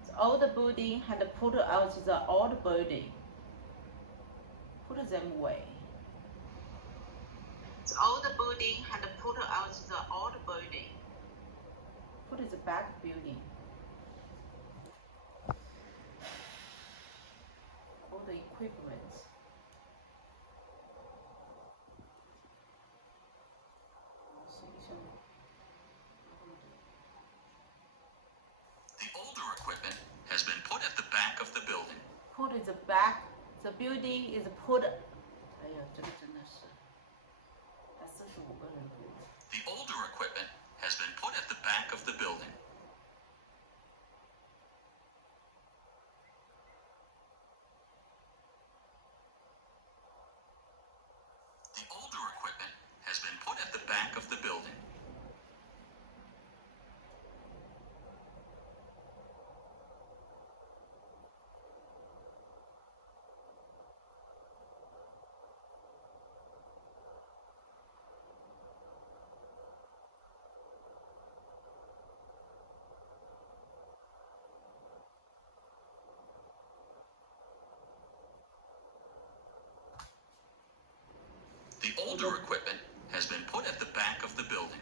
The old building had put out the old building. Put them away. The old building had put out the old building. Put the back building. All the equipment. The older equipment has been put at the back of the building. Put the back. The building is put. 哎呀，这个真的是，才45个人读。 The older equipment has been put at the back of the building. The older equipment has been put at the back of the building. The older equipment has been put at the back of the building.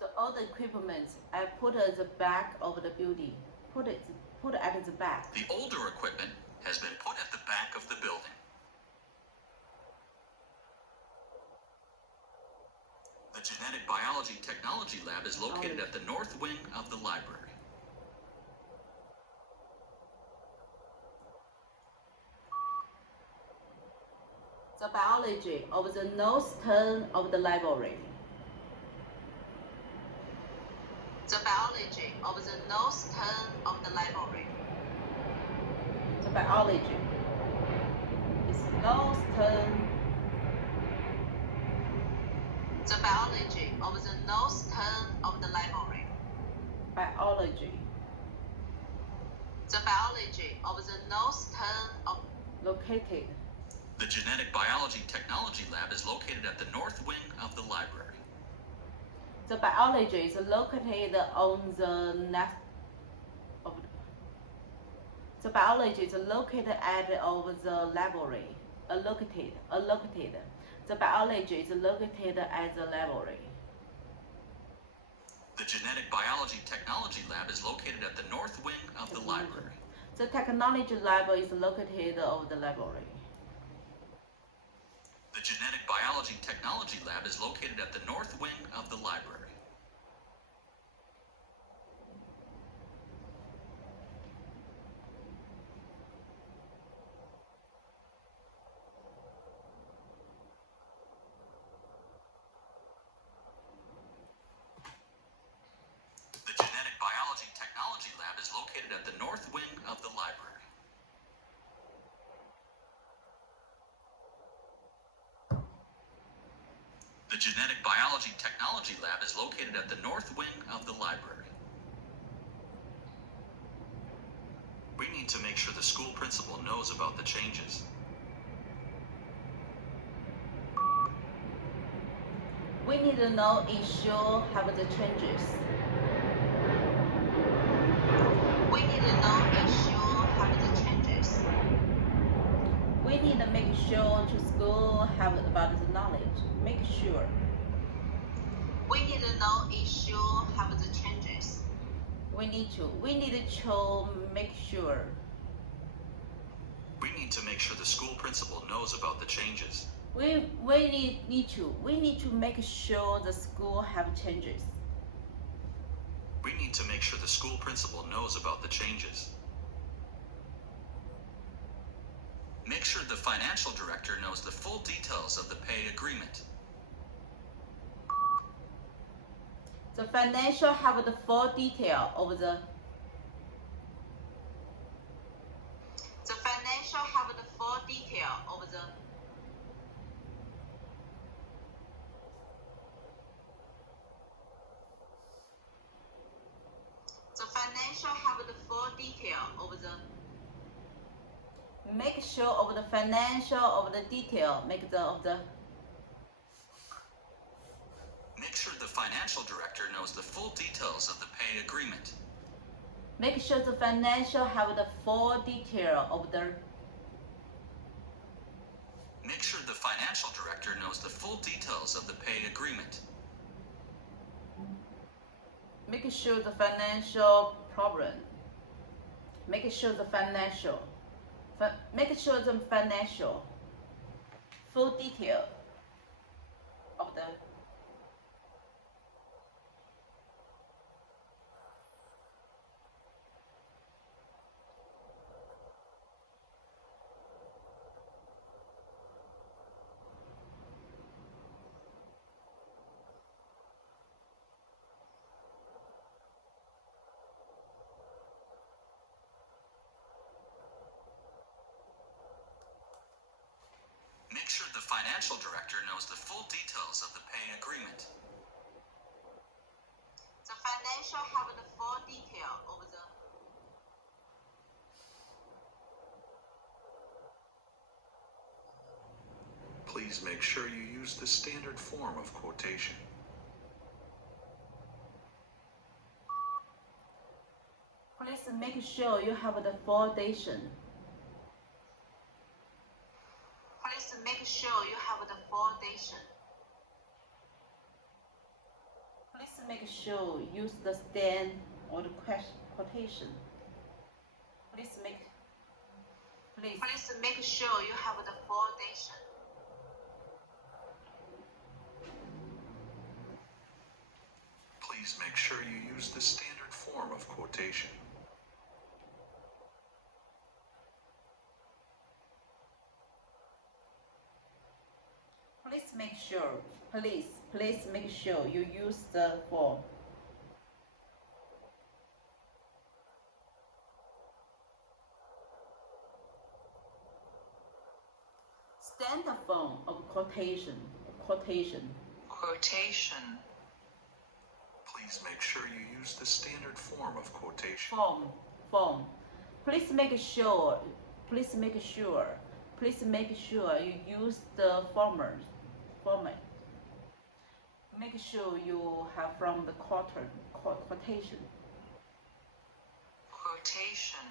The old the equipment I put at the back of the building. Put at the back. The older equipment has been put at the back of the building. The Genetic Biology Technology Lab is located at the north wing of the library. The biology of the north turn of the library. The biology of the north turn of the library. The biology is north turn. The biology of the north turn of the library. Biology. The biology of the north turn of Located. The Genetic Biology Technology Lab is located at the north wing of the library. The biology is located on the left of the biology is located at of the library. Located. The biology is located at the library. The Genetic Biology Technology Lab is located at the north wing of the library. The technology lab is located of the library. The Genetic Biology Technology Lab is located at the north wing of the library. The Genetic Biology Technology Lab is located at the north wing of the library. The Genetic Biology Technology Lab is located at the north wing of the library. We need to make sure the school principal knows about the changes. We need to know ensure have the changes. We need to know ensure have the changes. We need to make sure to school have about the knowledge. Make sure. We need to know ensure have the changes. We need to make sure. We need to make sure the school principal knows about the changes. We need to make sure the school have changes. We need to make sure the school principal knows about the changes. Make sure the financial director knows the full details of the pay agreement. The financial have the full detail of the financial have the full detail of the financial have the full detail of the make sure of the financial of the detail make the of the Make sure the financial director knows the full details of the pay agreement. make sure the financial have the full detail of the Make sure the financial director knows the full details of the pay agreement. make sure the financial problem. Make sure the financial full detail of the Make sure the financial director knows the full details of the pay agreement. the financial have the full detail of the Please make sure you use the standard form of quotation. Please make sure you have the foundation. Please make sure you have the foundation. Please make sure use the stand or the quotation. Please make sure you have the quotation. Please make sure you use the standard form of quotation. Please make sure you use the form. Standard form of quotation. Please make sure you use the standard form of quotation. Form. Please make sure you use the format. Make sure you have from the quotation. Quotation.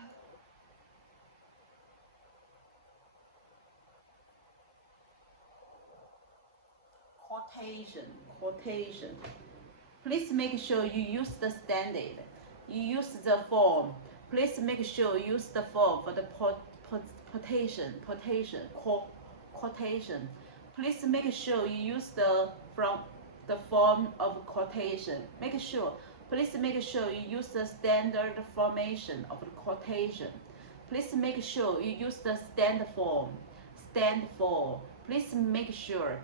Please make sure you use the standard. You use the form. Please make sure you use the form for the quotation. Please make sure you use the form of quotation. Please make sure you use the standard formation of the quotation. Please make sure you use the standard form. Please make sure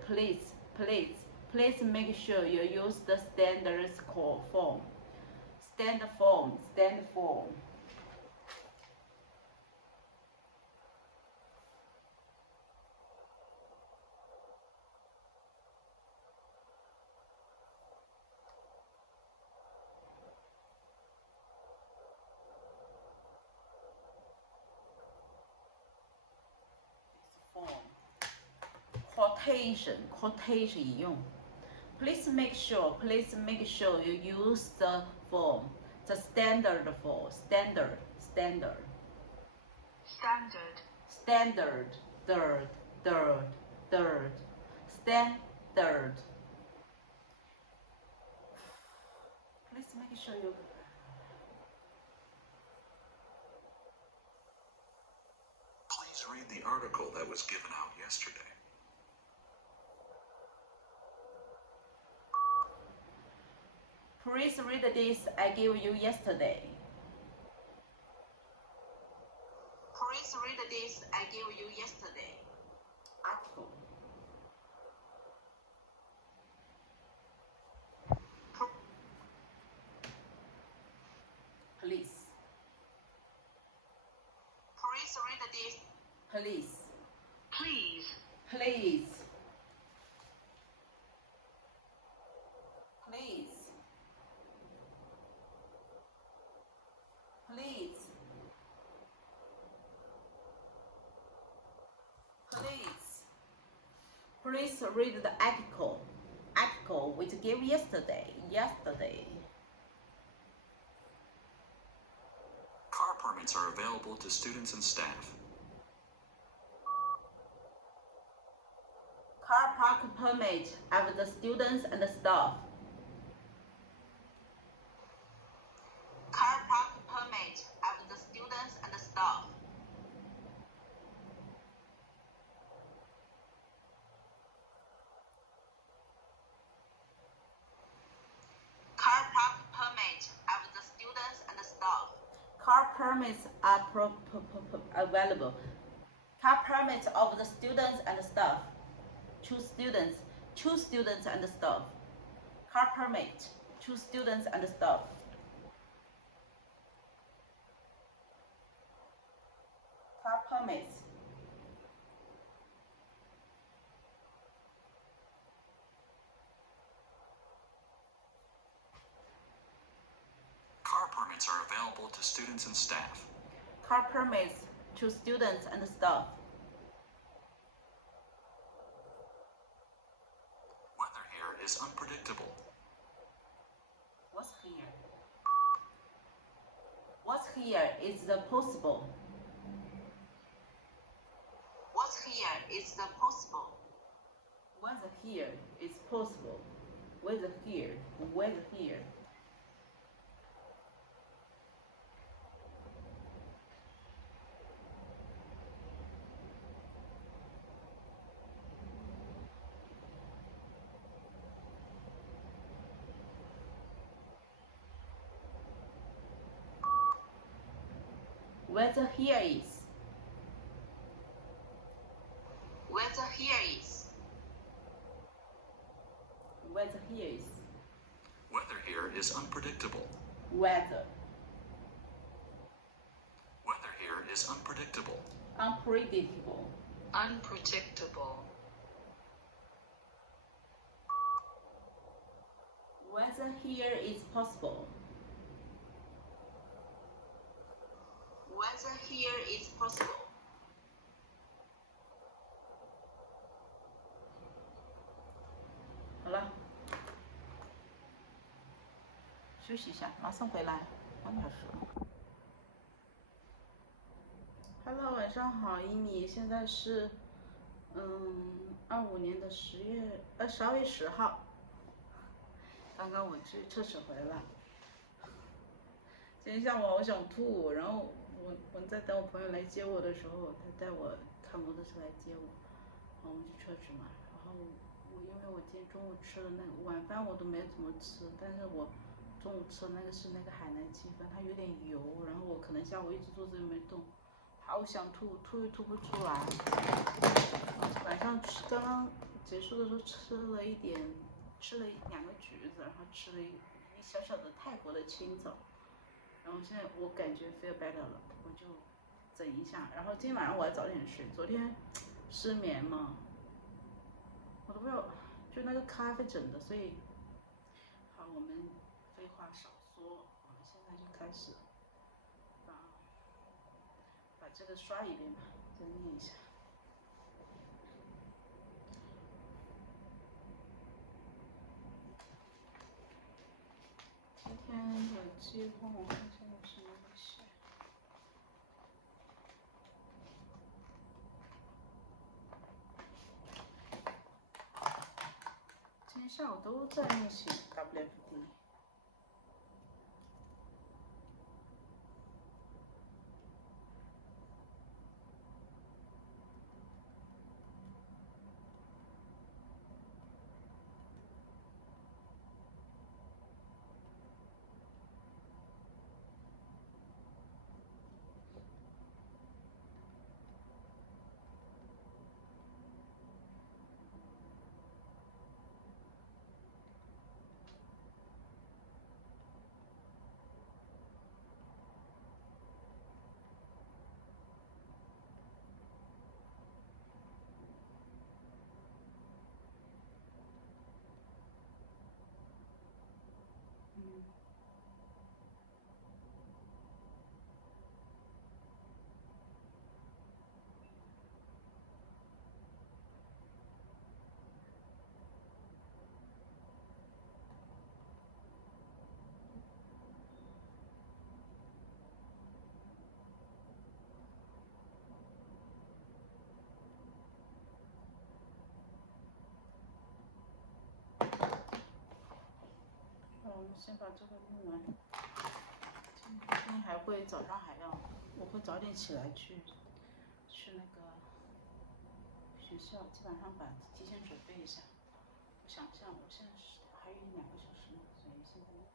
you use the standard form. Standard form. Quotation 引用。Please make sure you use the form, the standard form, standard. Please make sure you. Please read the article that was given out yesterday. Please read this I gave you yesterday. Article. Please read this. Please. Please read the article which gave yesterday. Car permits are available to students and staff. Car park permit of the students and the staff. Car permits are available. Car permits of the students and the staff. Two students and the staff. Car permit, 2 students and the staff. Car permits. Car permits are available to students and staff. Car permits to students and staff. Weather here is unpredictable. What's here is the possible. Weather here is possible. weather here, weather here. Weather here is. Weather here is. Weather here is. Weather here is unpredictable. Weather. Weather here is unpredictable. Unpredictable. Unpredictable. Weather here is possible. Weather here is possible. 好了，休息一下，马上回来，半小时了。Hello， 晚上好，一米，现在是25年的12月10号。刚刚我去测试回来，今天下午我想吐，然后我在等我朋友来接我的时候，他带我开摩托车来接我，然后我们去测试嘛，然后因为我今天中午吃了那个晚饭我都没怎么吃，但是我中午吃的那个是那个海南鸡饭，它有点油，然后我可能下午一直坐这里没动，好想吐，吐又吐不出来。晚上刚刚结束的时候吃了2个橘子，然后吃了一小小的泰国的青枣，然后现在我感觉 feel better 了，我就整一下，然后今天晚上我要早点睡，昨天失眠嘛，我都不知道，就那个咖啡整的，所以好，我们废话少说，我们现在就开始把这个刷一遍吧，再念一下。今天有计划，我看一下有什么东西。今天下午都在练习 WFD。我们先把这个弄完。今天还会早上还要，我会早点起来去那个学校，基本上提前准备一下。我想一下，我现在还有2个小时呢，所以现在弄一下。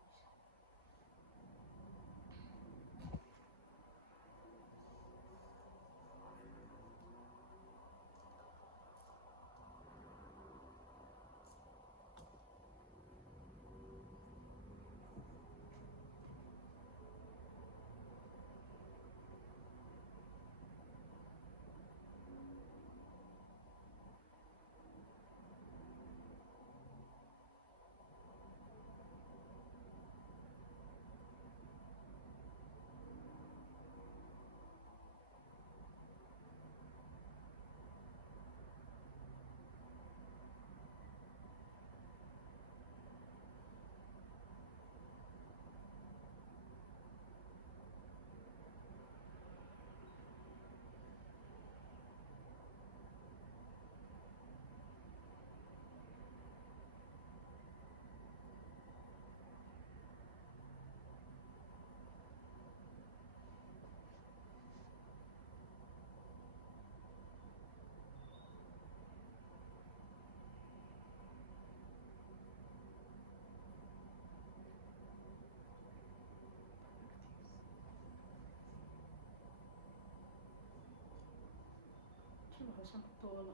多了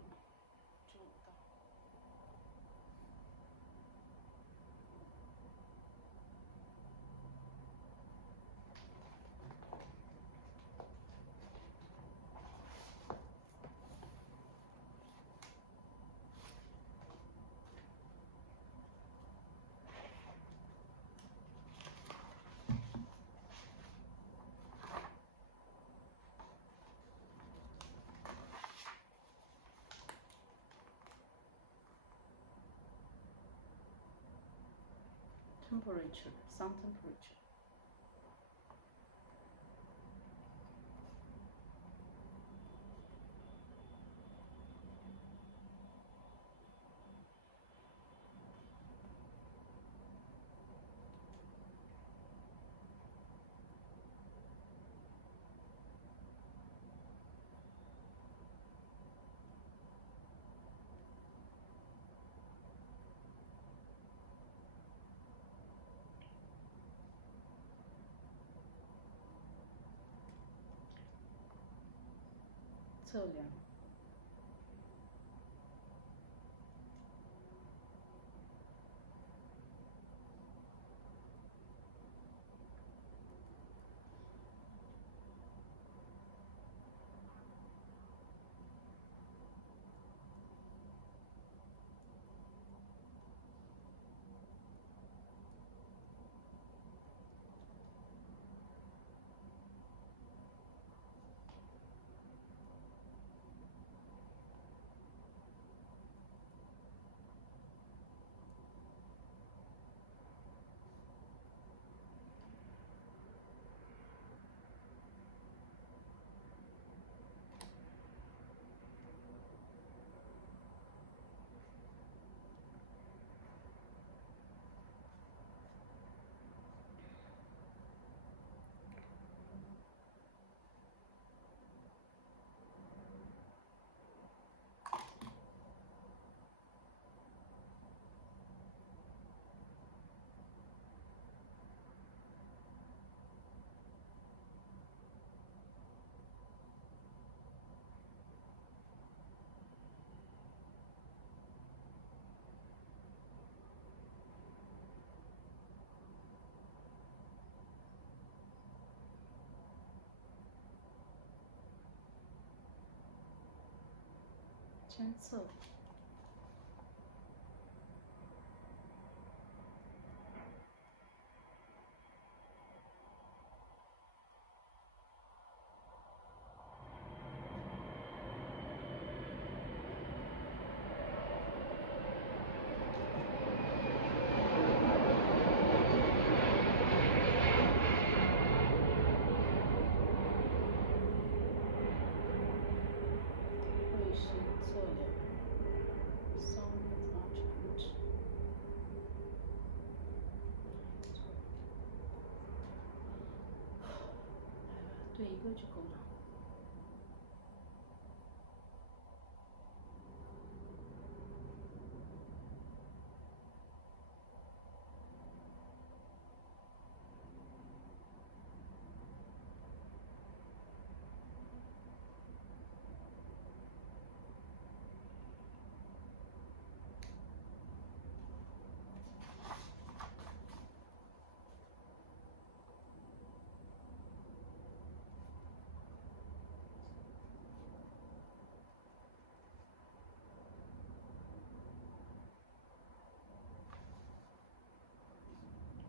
，15道。Temperature, sun temperature.测量。监测。卫星测量，sun measurement。对一个就够了。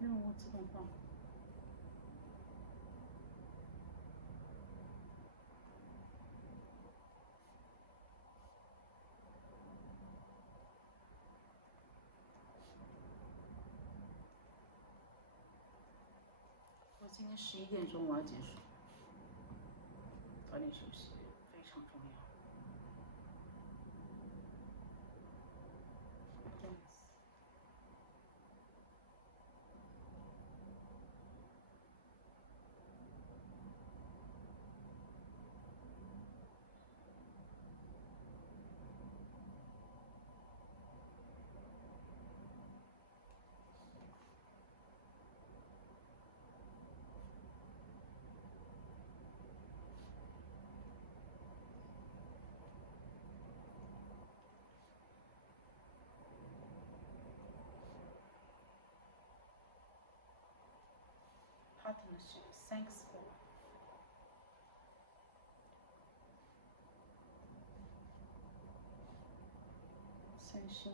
任务自动化。我今天11点钟我要结束，早点休息，非常重要。partnership. Thanks for. 三星。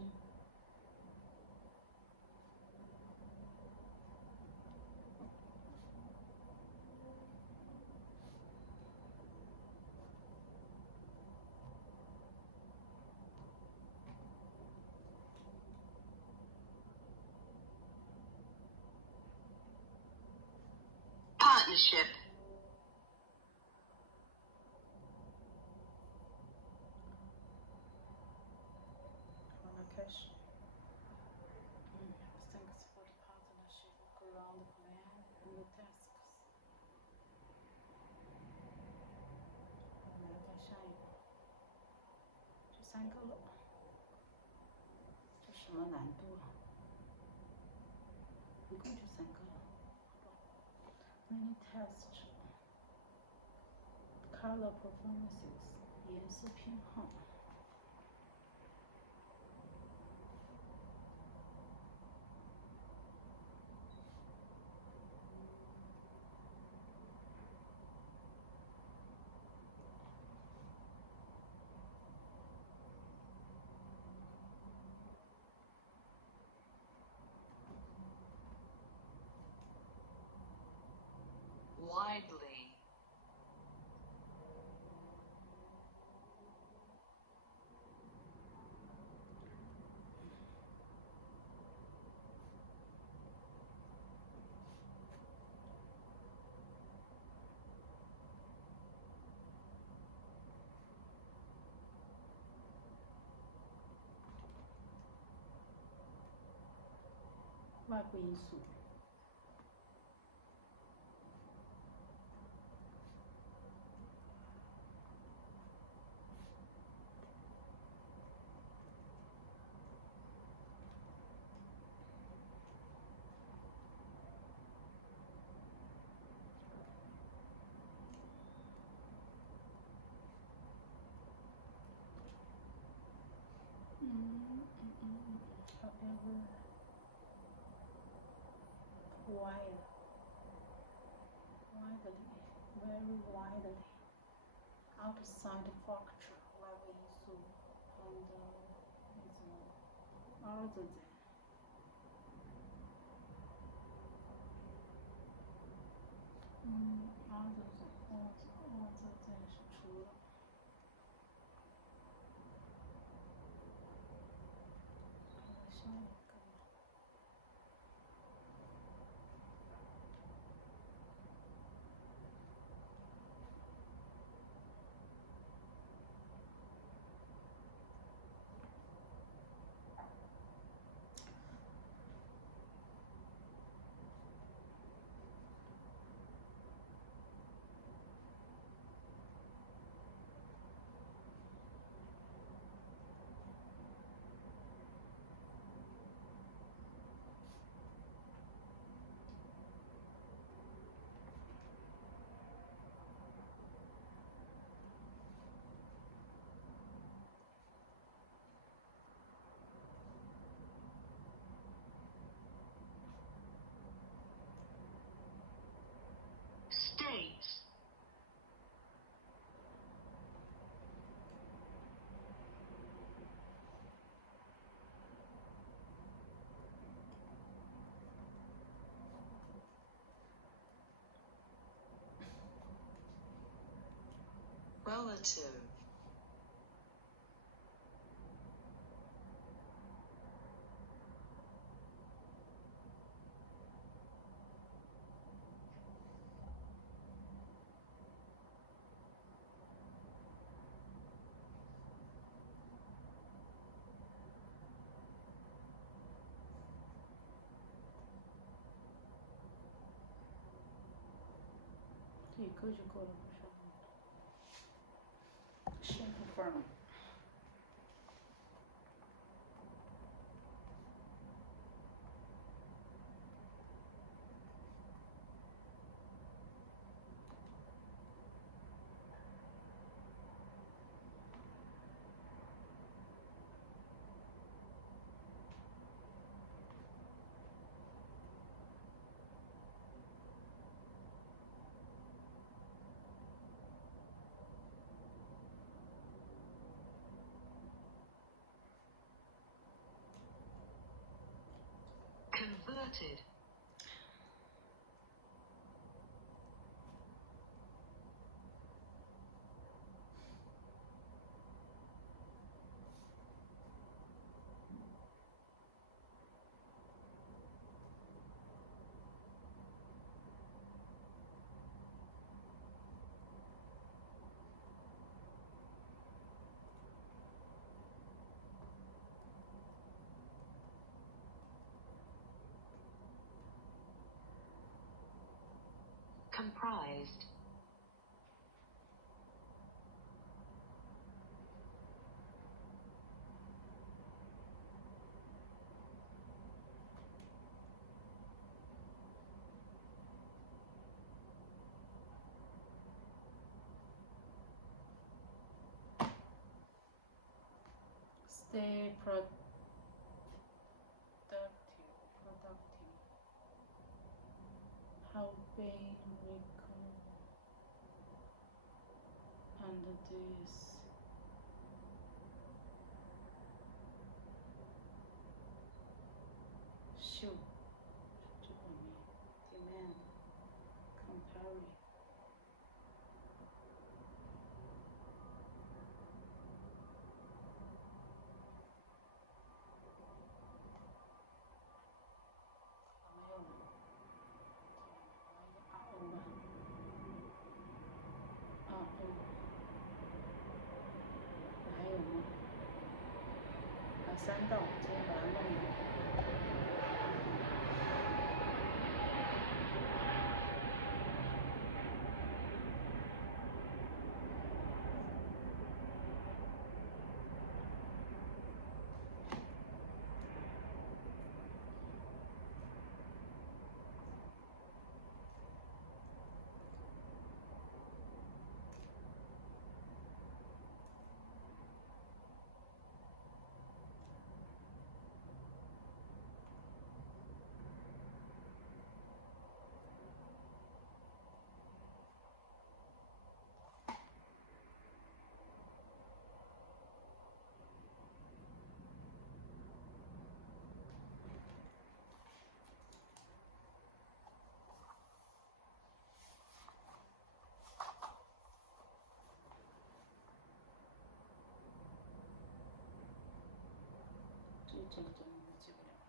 Partnership. 好，那开始。Thanks for the partnership. Ground plan and the tasks. 我们来看下一个，这3个了，这什么难度啊？一共就3个了，好吧。Many tests. Color preferences. 颜色偏好。Widely. .外部因素。However, very widely, outside factor 外部因素 and is other than. other than 是除了。下一个。States. Relative.这一个就够了，不是？Simple form. converted, comprised, stay productive, helping recall and this should demand comparing.3道，今天把它弄了。这个真的记不了了。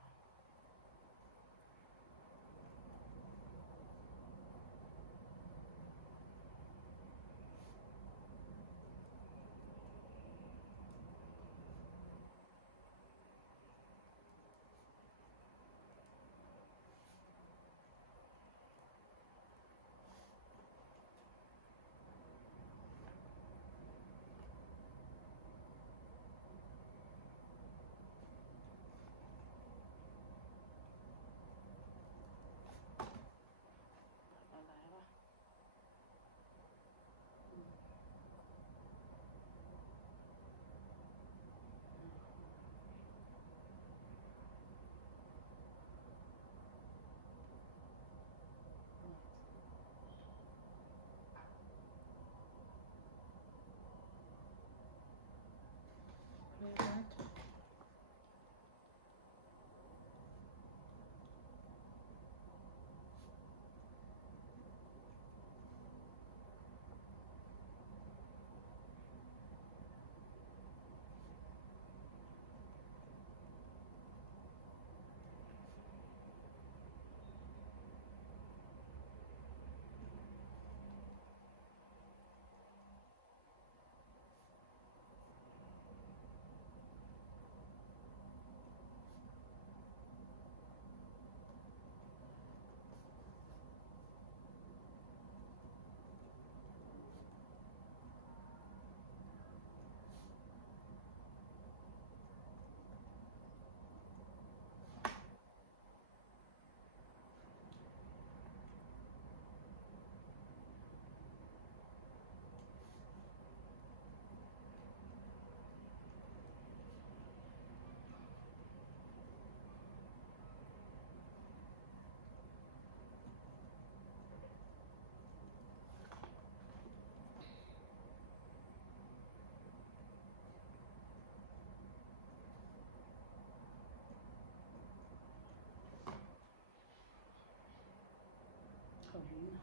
好晕啊。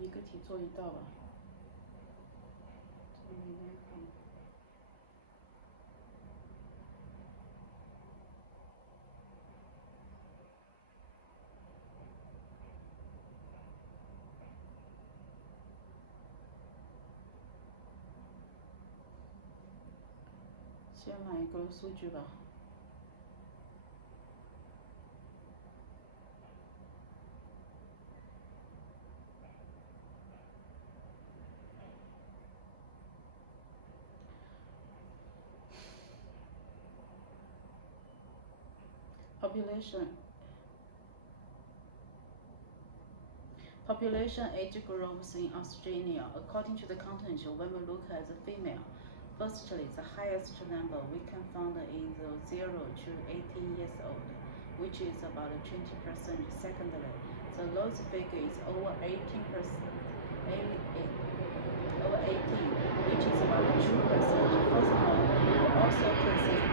一个题做一道吧。先来一个数据吧。Population age groups in Australia, according to the content, when we look at the female, firstly, the highest number we can find is 0 to 18 years old, which is about 20%. Secondly, the lowest figure is over 18%, over 18, which is about 2%. Furthermore, we also consider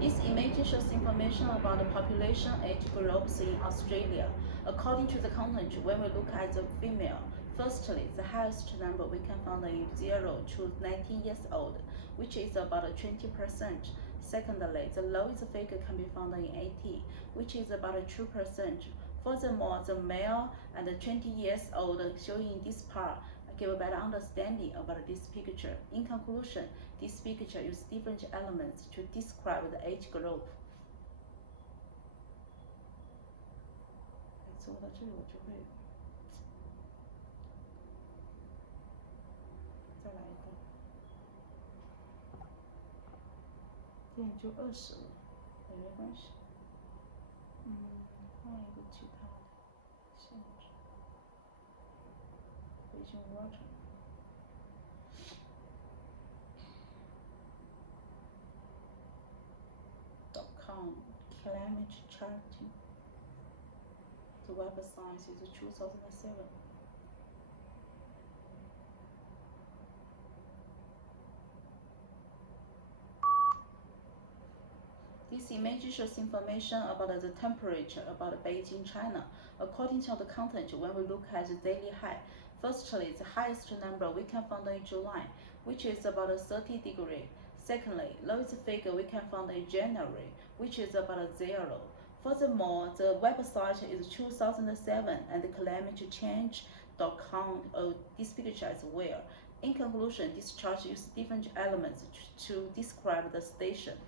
this image shows information about the population age groups in Australia. According to the content, when we look at the female, firstly, the highest number we can find is 0 to 19 years old, which is about 20%. Secondly, the lowest figure can be found in 80, which is about 2%. Furthermore, the male and 20 years old shown in this part give a better understanding about this picture. In conclusion, this picture uses different elements to describe the age group. 做到这里我就会再来一个，这样就20了，也没关系。换一个其他的限制，北京water。climate charting. The website is 2007. This image shows information about the temperature about Beijing, China. According to the content, when we look at the daily high, firstly, the highest number we can find in July, which is about 30 degrees. Secondly, lowest figure we can find in January, which is about 0. Furthermore, the website is 2007 and the climatechange.com this picture as well. In conclusion, this chart uses different elements to describe the station.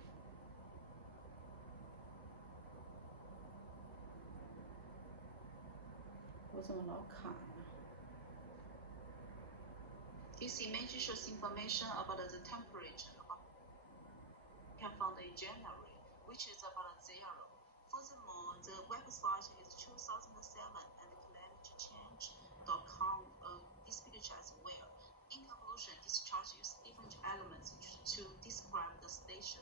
This image shows information about the temperature can find in January, which is about 0. Furthermore, the website is 2007 and climatechange.com this picture as well. In conclusion, conclusion, this chart uses different elements to describe the station.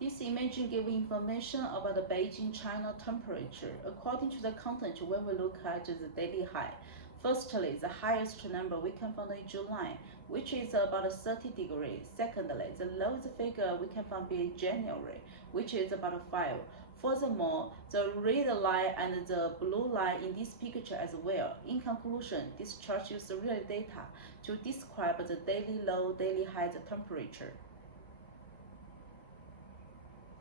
This image gives information about the Beijing, China temperature. According to the content, when we look at the daily high, firstly, the highest number we can find in July, which is about 30 degrees. Secondly, the lowest figure we can find in January, which is about 5. Furthermore, the red line and the blue line in this picture as well. In conclusion, this chart uses real data to describe the daily low, daily high temperature.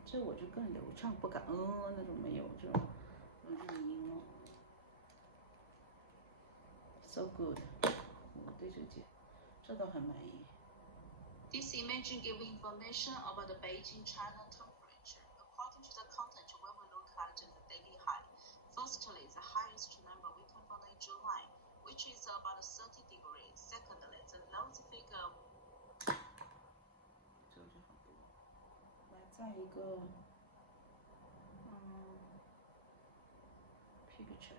这我就更流畅，不敢那种没有这种语音了。So good， 我对这倒很满意。This image gives information about the Beijing, China temperature. According to the content, when we look at the daily high, firstly, the highest number we can find in July, which is about 30 degrees. Secondly, the lowest figure. 这个就很多。来，再一个，picture。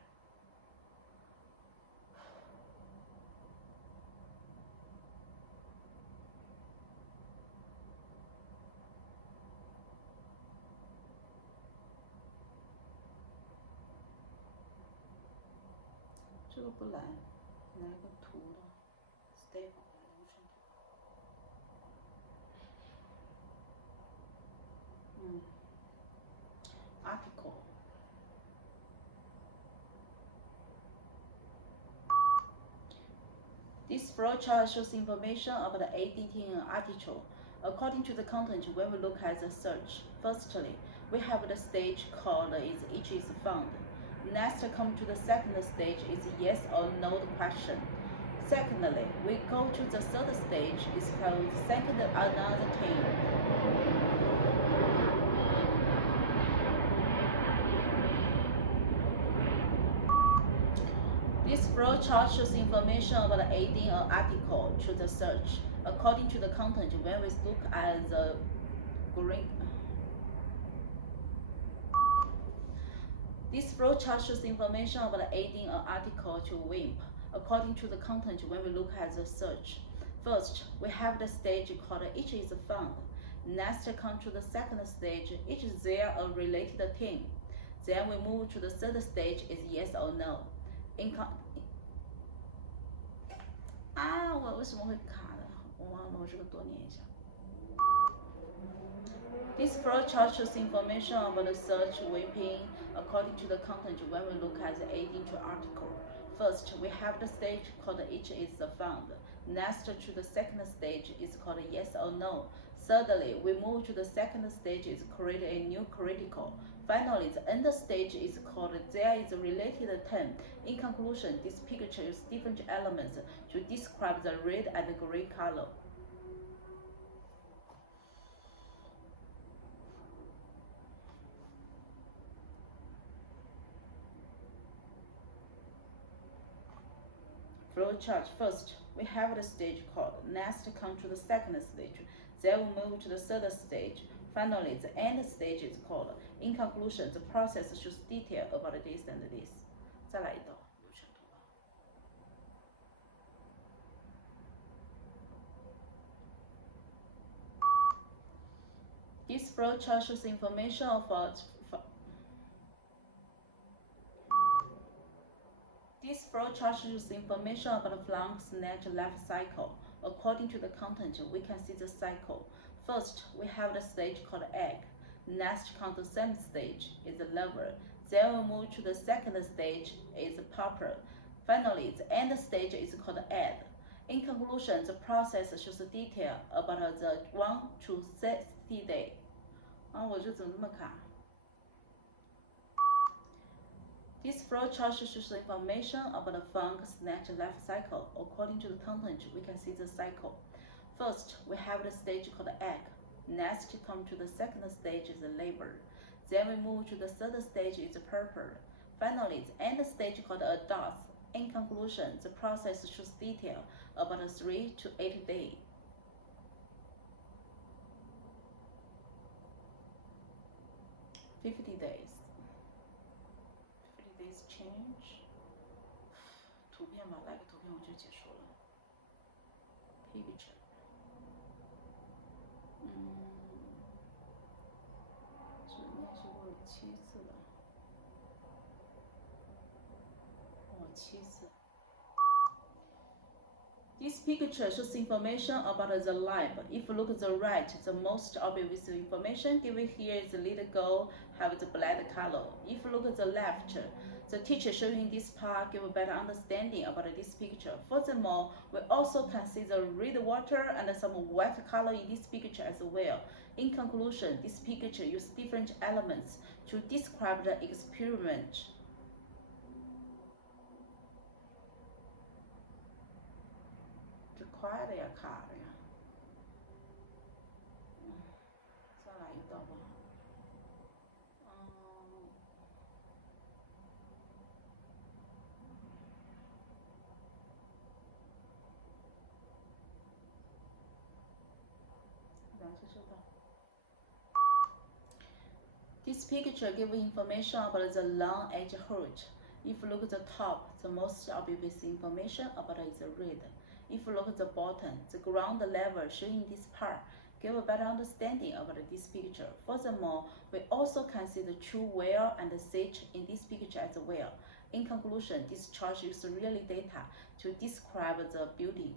这个不来，来个图的 ，stable 来流程图。article。This flowchart shows information about editing an article. According to the content, when we look at the search, firstly, we have the stage called each is found. Next, come to the second stage is yes or no question. Secondly, we go to the third stage is called second another thing. This flowchart shows information about adding an article to the search. According to the content, when we look at the green. This flowchart shows information about adding an article to WIMP. According to the content, when we look at the search, first we have the stage called each is found. Next, come to the second stage, is there a related thing? Then we move to the third stage, is yes or no. 我为什么会卡的？我忘了，我这个多念一下。This flowchart shows information about the search WIMPing according to the content when we look at the adding to article. First, we have the stage called each is found. Next to the second stage is called yes or no. Thirdly, we move to the second stage is create a new critical. Finally, the end stage is called there is a related term. In conclusion, this picture uses different elements to describe the red and green color. Flowchart. First, we have the stage called. Next, come to the second stage. Then we move to the third stage. Finally, the end stage is called. In conclusion, the process shows detail about this and this. 再来一道流程图吧。This flowchart shows information about. This flowchart shows information about the flux net life cycle. According to the content, we can see the cycle. First, we have the stage called egg. Next comes the same stage is the larva. Then we move to the second stage is pupa. Finally, the end stage is called egg. In conclusion, the process shows detail about the 1 to 60 day. 我这怎么这么卡？ This flowchart shows information about the fungus net life cycle. According to the content, we can see the cycle. First, we have the stage called egg. Next, come to the second stage is the labor. Then we move to the third stage is pupa. Finally, the end stage called adult. In conclusion, the process shows detail about 3 to 8 days. picture。是练习过7次的。7次。This picture shows information about the lab. If you look at the right, the most obvious information given here is the little girl have the black color. If you look at the left, the teacher showing this part give a better understanding about this picture. Furthermore, we also can see the red water and some white color in this picture as well. In conclusion, this picture uses different elements to describe the experiment. 快的呀，卡的呀。再来一道吧。This picture gives information about the long edge hood. If you look at the top, the most obvious information about it is red. If you look at the bottom, the ground level showing this part give a better understanding about this picture. Furthermore, we also can see the true well and the seat in this picture as well. In conclusion, this chart uses real data to describe the building.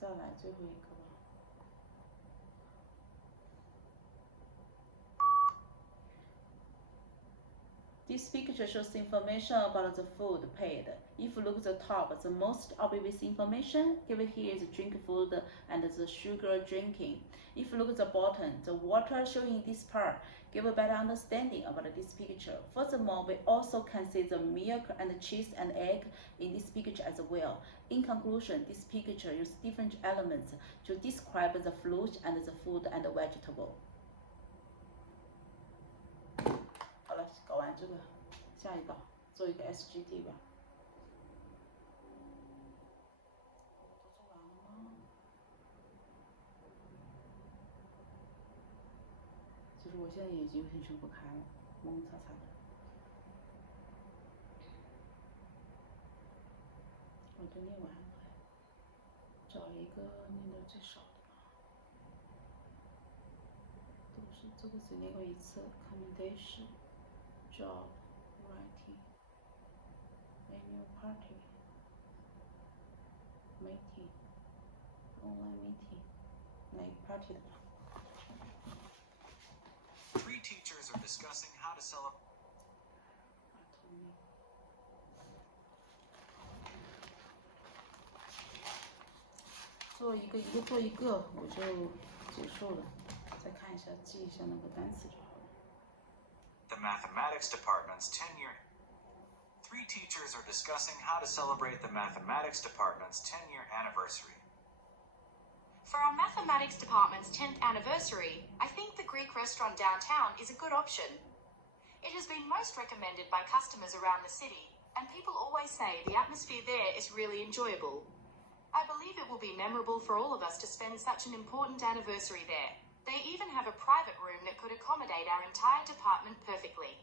再来最后一个吧。This picture shows information about the food paid. If you look at the top, the most obvious information given here is drink food and the sugar drinking. If you look at the bottom, the water showing this part give a better understanding about this picture. Furthermore, we also can see the milk and the cheese and egg in this picture as well. In conclusion, this picture uses different elements to describe the fruit and the food and the vegetable. 好了，搞完这个，下一道做一个 SGD 吧。都做完了吗？其实我现在眼睛有点睁不开了，蒙擦擦的。我就念完了，找一个念的最少的吧。都是这个只念过一次 ，commendation。Job, writing, annual party, meeting, online meeting, 哪个 party 的吧？ Three teachers are discussing how to celebrate. 做一个做一个，我就结束了。再看一下，记一下那个单词就好了。 The mathematics department's 10-year. Three teachers are discussing how to celebrate the mathematics department's 10-year anniversary. For our mathematics department's 10th anniversary, I think the Greek restaurant downtown is a good option. It has been most recommended by customers around the city, and people always say the atmosphere there is really enjoyable. I believe it will be memorable for all of us to spend such an important anniversary there. They even have a private room that could accommodate our entire department perfectly.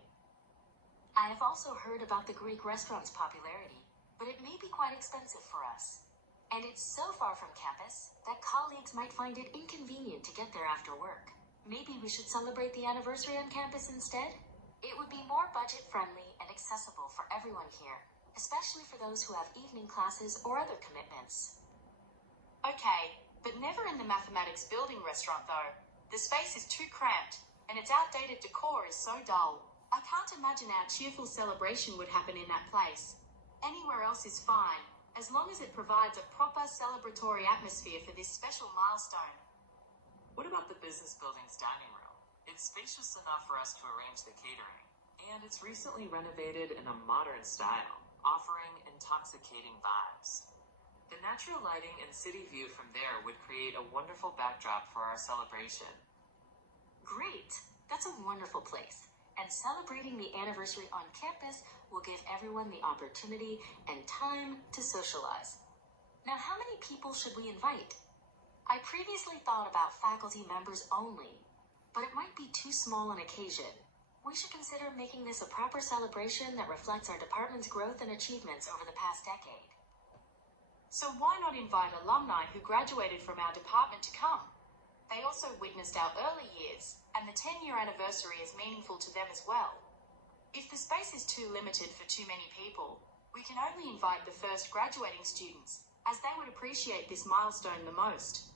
I have also heard about the Greek restaurant's popularity, but it may be quite expensive for us. And it's so far from campus that colleagues might find it inconvenient to get there after work. Maybe we should celebrate the anniversary on campus instead? It would be more budget-friendly and accessible for everyone here, especially for those who have evening classes or other commitments. Okay, but never in the mathematics building restaurant though. The space is too cramped, and its outdated decor is so dull. I can't imagine our cheerful celebration would happen in that place. Anywhere else is fine, as long as it provides a proper celebratory atmosphere for this special milestone. What about the business building's dining room? It's spacious enough for us to arrange the catering, and it's recently renovated in a modern style, offering intoxicating vibes. The natural lighting and city view from there would create a wonderful backdrop for our celebration. Great! That's a wonderful place. And celebrating the anniversary on campus will give everyone the opportunity and time to socialize. Now, how many people should we invite? I previously thought about faculty members only, but it might be too small an occasion. We should consider making this a proper celebration that reflects our department's growth and achievements over the past decade. So why not invite alumni who graduated from our department to come? They also witnessed our early years, and the 10-year anniversary is meaningful to them as well. If the space is too limited for too many people, we can only invite the first graduating students, as they would appreciate this milestone the most.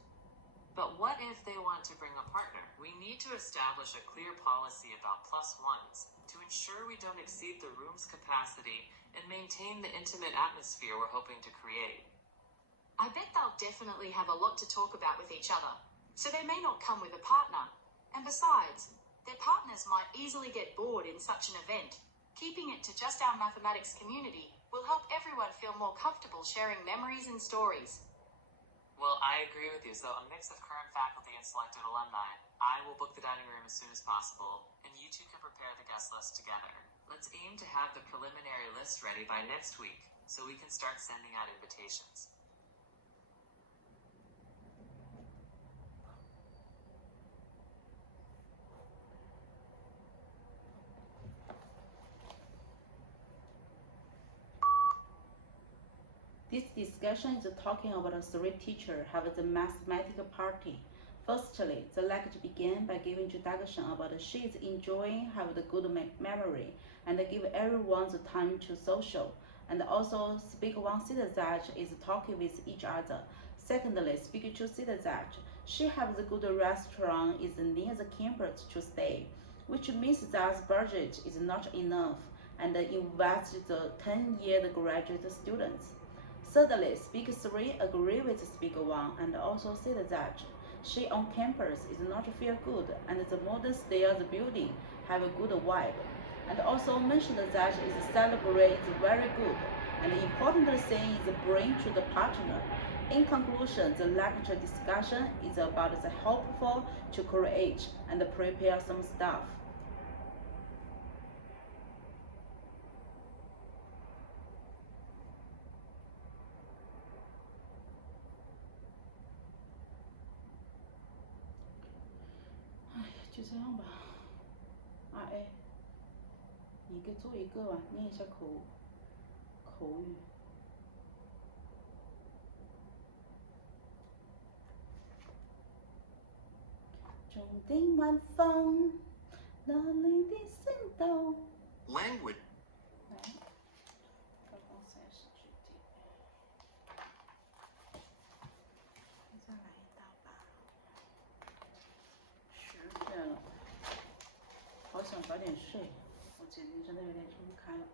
But what if they want to bring a partner? We need to establish a clear policy about +1s to ensure we don't exceed the room's capacity and maintain the intimate atmosphere we're hoping to create. I bet they'll definitely have a lot to talk about with each other, so they may not come with a partner. And besides, their partners might easily get bored in such an event. Keeping it to just our mathematics community will help everyone feel more comfortable sharing memories and stories. Well, I agree with you. So a mix of current faculty and selected alumni. I will book the dining room as soon as possible, and you two can prepare the guest list together. Let's aim to have the preliminary list ready by next week, so we can start sending out invitations. This discussion is talking about a three teachers have the mathematical party. Firstly, the lecture began by giving introduction about she is enjoying have the good memory and give everyone the time to social. And also, speaker one said that is talking with each other. Secondly, speaker two said that she have the good restaurant is near the campus to stay, which means that budget is not enough and invest the 10-year graduate students. Thirdly, speaker 3 agree with speaker 1 and also said that she on campus is not feel good and the modern style building have a good vibe, and also mentioned that is celebrate very good and the important thing is bring to the partner. In conclusion, the lecture discussion is about the helpful to create and prepare some stuff.哎，就这样吧。2A， 你给做一个吧，念一下口语。中定晚风，哪里的星斗。Language. 来，230句点。再来一道吧。10点了，好想早点睡，我眼睛真的有点睁不开了。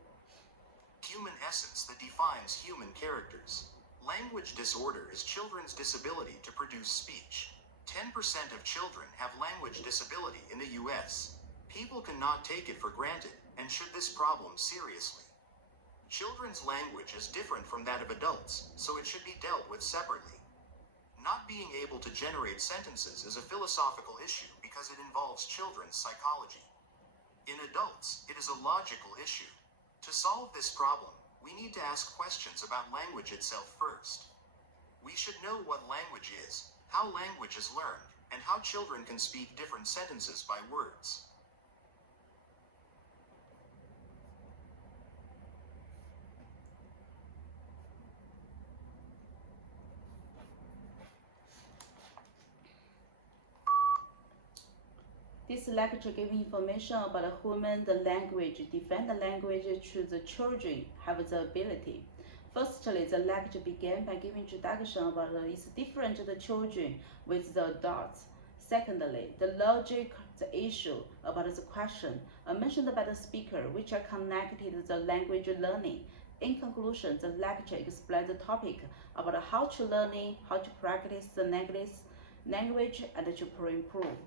Human essence that defines human characters. Language disorder is children's disability to produce speech. 10% of children have language disability in the US. People cannot take it for granted and should this problem seriously. Children's language is different from that of adults, so it should be dealt with separately. Not being able to generate sentences is a philosophical issue because it involves children's psychology. In adults, it is a logical issue. To solve this problem, we need to ask questions about language itself first. We should know what language is, how language is learned, and how children can speak different sentences by words. This lecture gives information about human the language, define the language to the children have the ability. Firstly, the lecture began by giving introduction about it's different the children with the adults. Secondly, the logic, the issue about the question mentioned by the speaker, which are connected to the language learning. In conclusion, the lecture explains the topic about how to learning, how to practice the language, and to improve.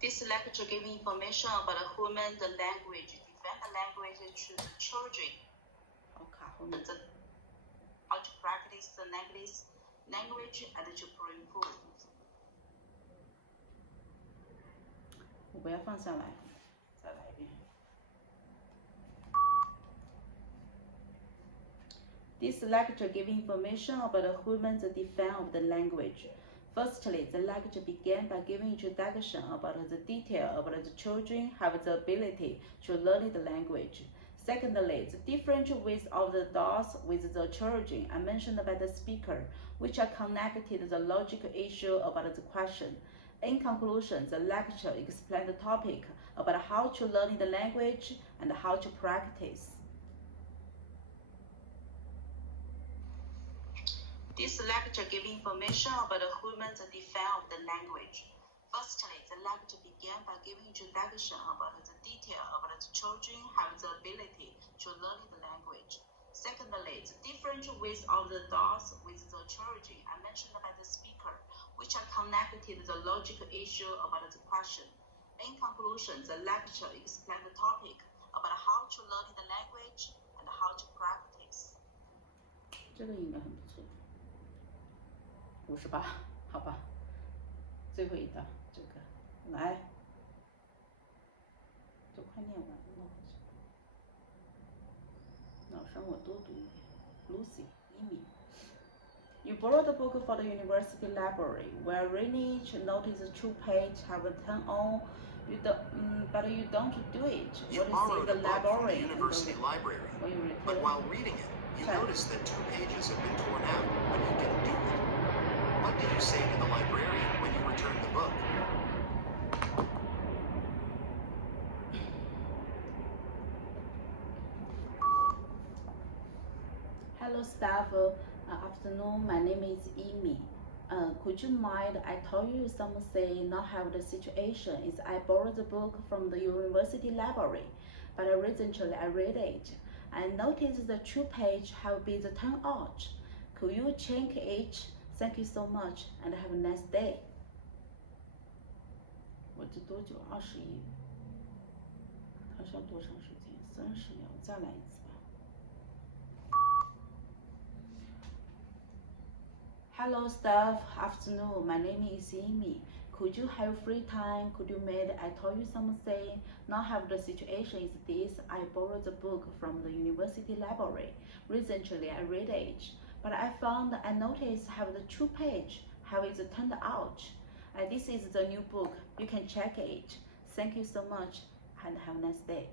This lecture gives information about human the language, define the language to the children. How to practice the language and to improve. 我不要放下来，再来一遍。This lecture gives information about the human the define of the language. Firstly, the lecture began by giving introduction about the detail about the children have the ability to learn the language. Secondly, the different ways of the dots with the children are mentioned by the speaker, which are connected to the logical issue about the question. In conclusion, the lecture explained the topic about how to learn the language and how to practice. This lecture gives information about the humans define of the language. Firstly, the lecture began by giving introduction about the detail about the children have the ability to learn the language. Secondly, the different ways of the dots with the children are mentioned by the speaker, which are connected to the logical issue about the question. In conclusion, the lecture explained the topic about how to learn the language and how to practice. 这个应该很不错。58，好吧，最后一道这个来，都快念完了，老师我多读一点。Lucy， Amy。You borrowed the book for the university library. While reading each, notice the two page have a turn on. You don't, but you don't do it. You What is borrowed in a the book from the library? university library, When you but return, while reading it, you Check. noticed that 2 pages have been torn out, but you didn't do it. What did you say to the librarian when you returned the book? Hello staff, afternoon, my name is Amy. Could you mind I told you something not have the situation is I borrowed the book from the university library, but recently I read it. I noticed the 2 page have been turned out. Could you check it? Thank you so much and have a nice day. 我这多久？21。它是要多长时间？30秒，再来一次吧。Hello staff, afternoon. My name is Amy. Could you have free time? Could you make I told you something? Now have the situation is this. I borrowed the book from the university library. Recently I read it, but I noticed have the 2 page how it's turned out. This is the new book. You can check it. Thank you so much and have a nice day.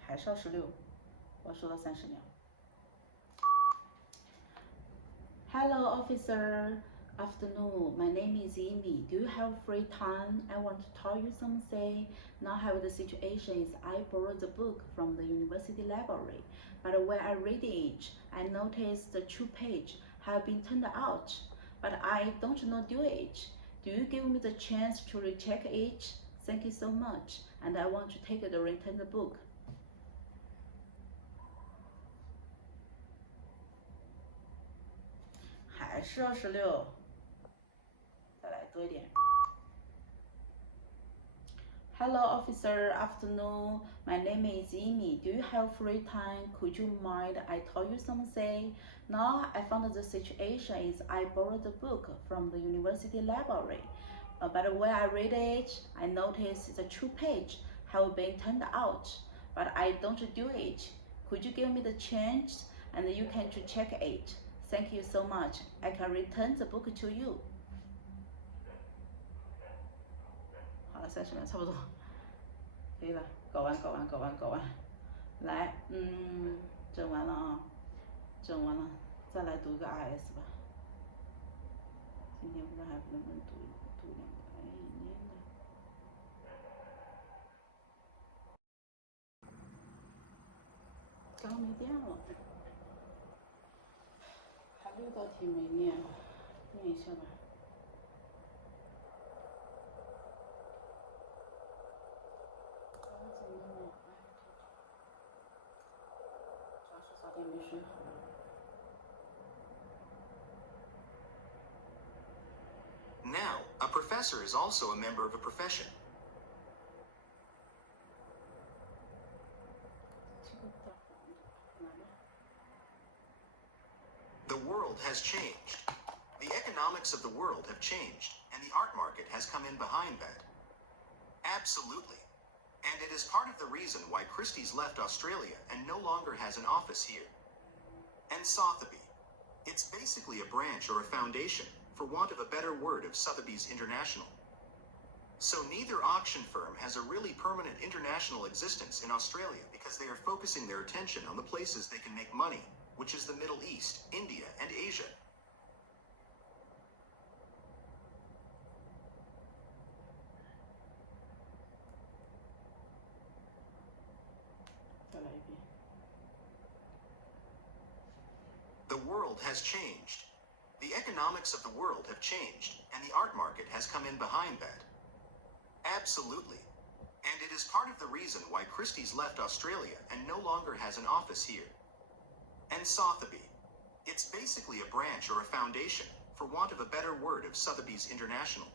还是26，我说到30秒。Hello officer, afternoon. My name is Amy. Do you have free time? I want to tell you something. Now have the situation is I borrowed the book from the university library, but when I read it, I noticed the 2 page have been turned out, but I don't know do it. Do you give me the chance to recheck it? Thank you so much, and I want to take the return the book. 还是26，再来多一点。Hello officer, afternoon. My name is Amy. Do you have free time? Could you mind I told you something? Now I found the situation is I borrowed the book from the university library, but when I read it, I noticed the 2 page have been turned out, but I don't do it. Could you give me the chance and you can to check it? Thank you so much. I can return the book to you. 好了，30秒差不多，可以了，搞完。来，整完了啊，整完了，再来读个 RS 吧。今天不知道还能不能读2个，哎，黏的。刚没电了。6道题没念，念一下吧。怎么了？主要是早点没睡好。Now, a professor is also a member of a profession. The world has changed. The economics of the world have changed, and the art market has come in behind that. Absolutely. And it is part of the reason why Christie's left Australia and no longer has an office here. And Sotheby's. It's basically a branch or a foundation, for want of a better word, of Sotheby's International. So neither auction firm has a really permanent international existence in Australia because they are focusing their attention on the places they can make money, which is the Middle East, India, and Asia. The world has changed. The economics of the world have changed, and the art market has come in behind that. Absolutely. And it is part of the reason why Christie's left Australia and no longer has an office here. And Sotheby's. It's basically a branch or a foundation, for want of a better word, of Sotheby's International.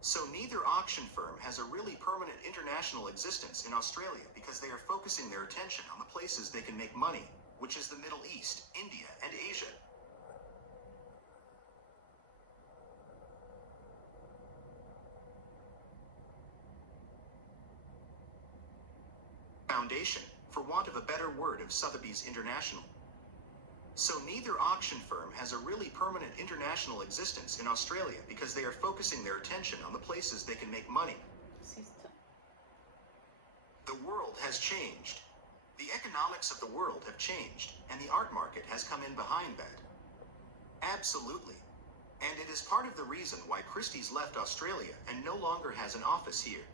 So neither auction firm has a really permanent international existence in Australia because they are focusing their attention on the places they can make money, which is the Middle East, India, and Asia. Foundation, for want of a better word, of Sotheby's International. So neither auction firm has a really permanent international existence in Australia because they are focusing their attention on the places they can make money. The world has changed. The economics of the world have changed, and the art market has come in behind that. Absolutely. And it is part of the reason why Christie's left Australia and no longer has an office here.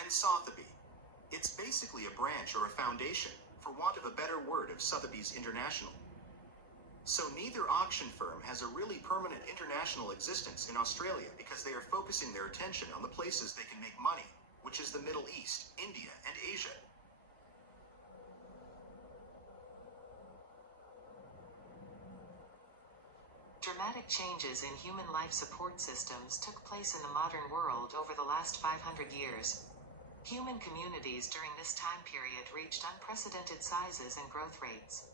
And Sotheby's. It's basically a branch or a foundation, for want of a better word, of Sotheby's International. So neither auction firm has a really permanent international existence in Australia because they are focusing their attention on the places they can make money, which is the Middle East, India, and Asia. Dramatic changes in human life support systems took place in the modern world over the last 500 years. Human communities during this time period reached unprecedented sizes and growth rates.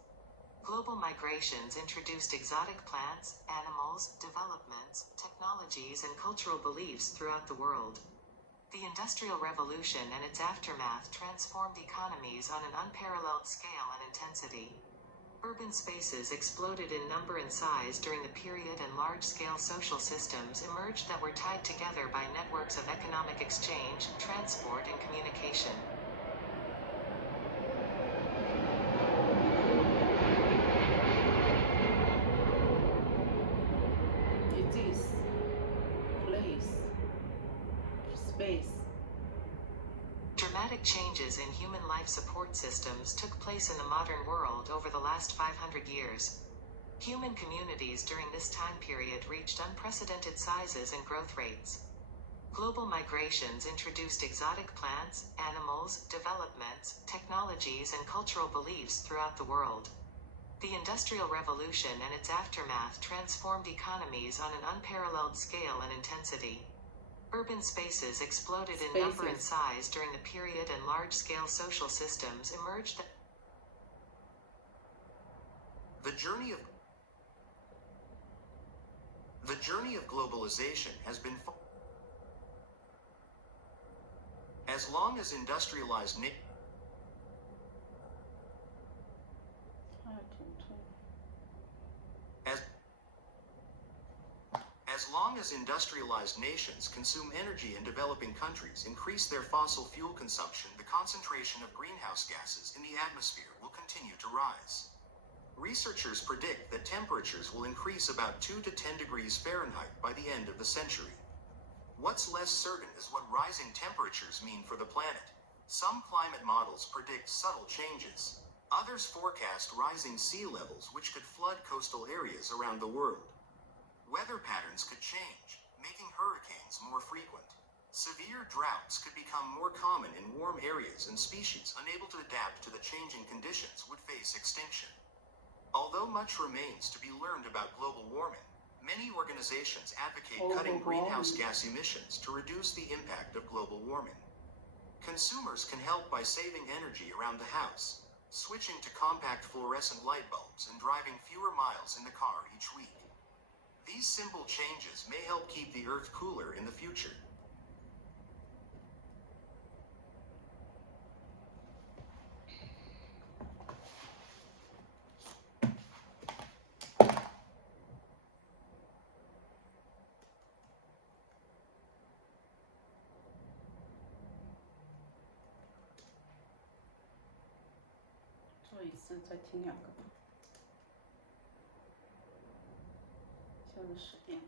Global migrations introduced exotic plants, animals, developments, technologies, and cultural beliefs throughout the world. The Industrial Revolution and its aftermath transformed economies on an unparalleled scale and intensity. Urban spaces exploded in number and size during the period, and large-scale social systems emerged that were tied together by networks of economic exchange, transport, and communication. It is place, space. Dramatic changes in human life support systems took place in the modern world over the last 500 years. Human communities during this time period reached unprecedented sizes and growth rates. Global migrations introduced exotic plants, animals, developments, technologies, and cultural beliefs throughout the world. The Industrial Revolution and its aftermath transformed economies on an unparalleled scale and intensity. Urban spaces exploded in number and size during the period, and large-scale social systems emerged that The journey of globalization has been as long as industrialized As long as industrialized nations consume energy and developing countries increase their fossil fuel consumption, the concentration of greenhouse gases in the atmosphere will continue to rise. Researchers predict that temperatures will increase about 2 to 10 degrees Fahrenheit by the end of the century. What's less certain is what rising temperatures mean for the planet. Some climate models predict subtle changes. Others forecast rising sea levels which could flood coastal areas around the world. Weather patterns could change, making hurricanes more frequent. Severe droughts could become more common in warm areas, and species unable to adapt to the changing conditions would face extinction. Although much remains to be learned about global warming, many organizations advocate cutting greenhouse gas emissions to reduce the impact of global warming. Consumers can help by saving energy around the house, switching to compact fluorescent light bulbs, and driving fewer miles in the car each week. These simple changes may help keep the Earth cooler in the future. 说一次，再听2个吧。现在10点了。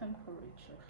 Temperature.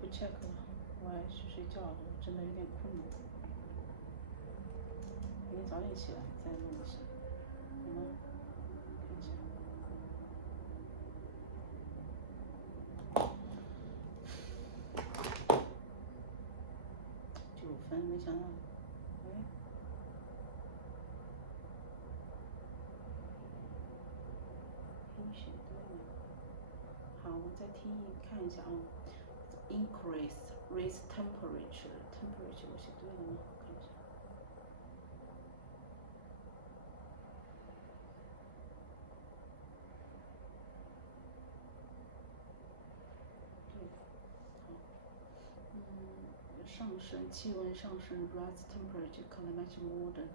不 check 了，我要去睡觉了，我真的有点困了。明天早点起来再弄一下，好吗？看一下。9分，没想到，哎，写对了。好，我再看一下啊。Increase, raise temperature. Temperature 我写对了吗？看一下。对，好。上升，气温上升 ，rise temperature climate more than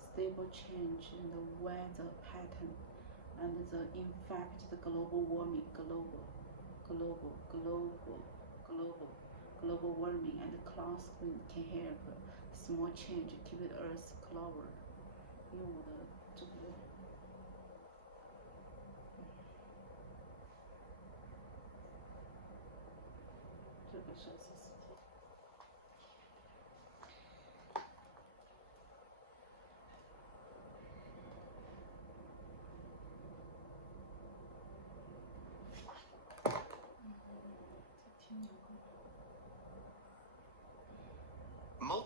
stable change in the weather pattern and the effect the global warming, global warming and cloud wind can have small change keep the earth cooler. 因为我的这个，这个是SST。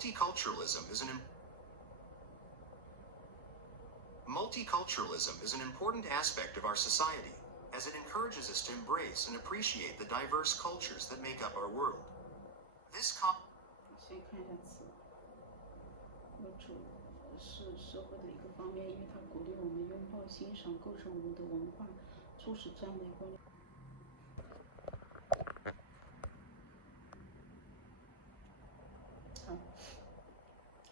Multiculturalism is an important aspect of our society, as it encourages us to embrace and appreciate the diverse cultures that make up our world. This 先看一下词，主是社会的一个方面，因为它鼓励我们拥抱、欣赏、构成我们的文化，促使这样的一个。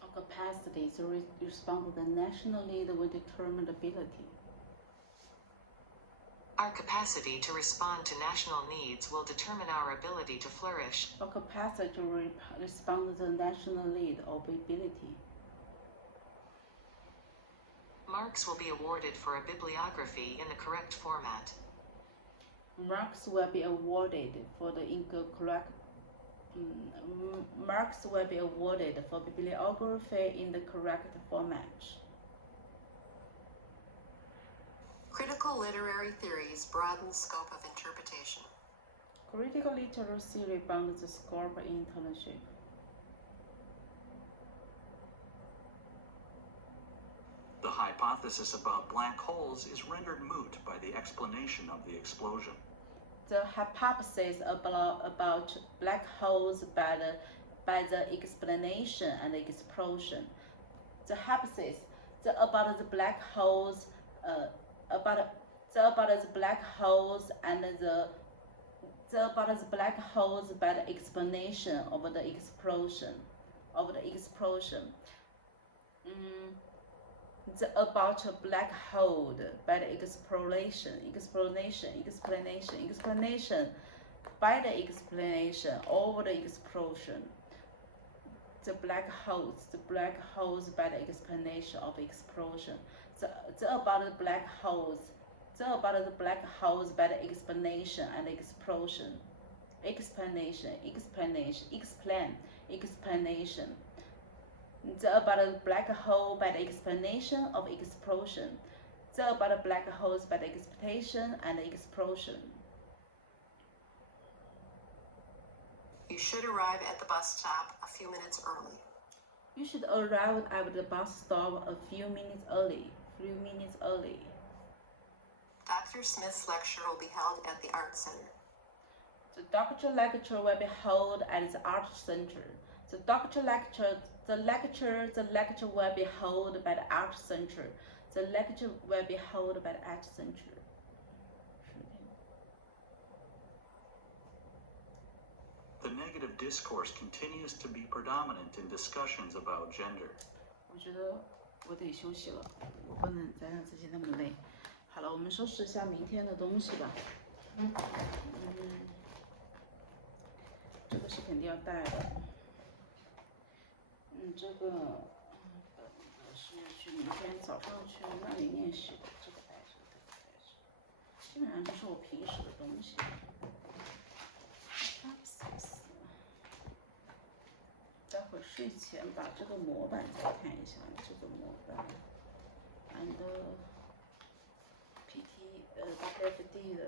Our capacity to respond to the national need with determined ability. Our capacity to respond to national needs will determine our ability to flourish. Our capacity to respond to the national need or ability. Marks will be awarded for a bibliography in the correct format. Marks will be awarded for the incorrect. Marks will be awarded for bibliography in the correct format. Critical literary theories broaden scope of interpretation. Critical literary theory bounds the scope of internship. The hypothesis about black holes is rendered moot by the explanation of the explosion. The hypothesis about black holes by the explanation and the explosion. The hypothesis about the black holes about the black holes and about the black holes by the explanation of the explosion. The about a black hole by the explanation by the explanation of the explosion. The black holes by the explanation of explosion. The about the black holes by the explanation and explosion. Explanation. The about the black hole by the explanation of explosion. The about the black holes by the explanation and explosion. You should arrive at the bus stop a few minutes early. You should arrive at the bus stop a few minutes early. Dr. Smith's lecture will be held at the Art Center. The doctor lecture will be held at the Art Center. The lecture will be held by the Art Center. The lecture will be held by the Art Center. The negative discourse continues to be predominant in discussions about gender. 我觉得我得休息了，我不能再让自己那么累。好了，我们收拾一下明天的东西吧。这个是肯定要带的。这个是去明天早上去那里练习的，这个带着，基本上就是我平时的东西。待会儿睡前把这个模板再看一下，这个模板 and WFD 的，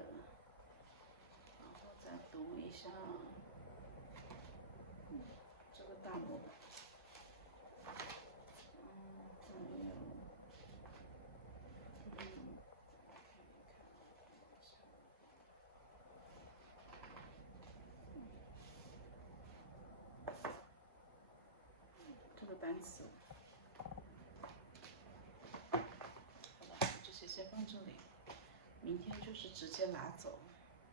然后再读一下这个大模板。单词，好吧，这些先放这里，明天就是直接拿走。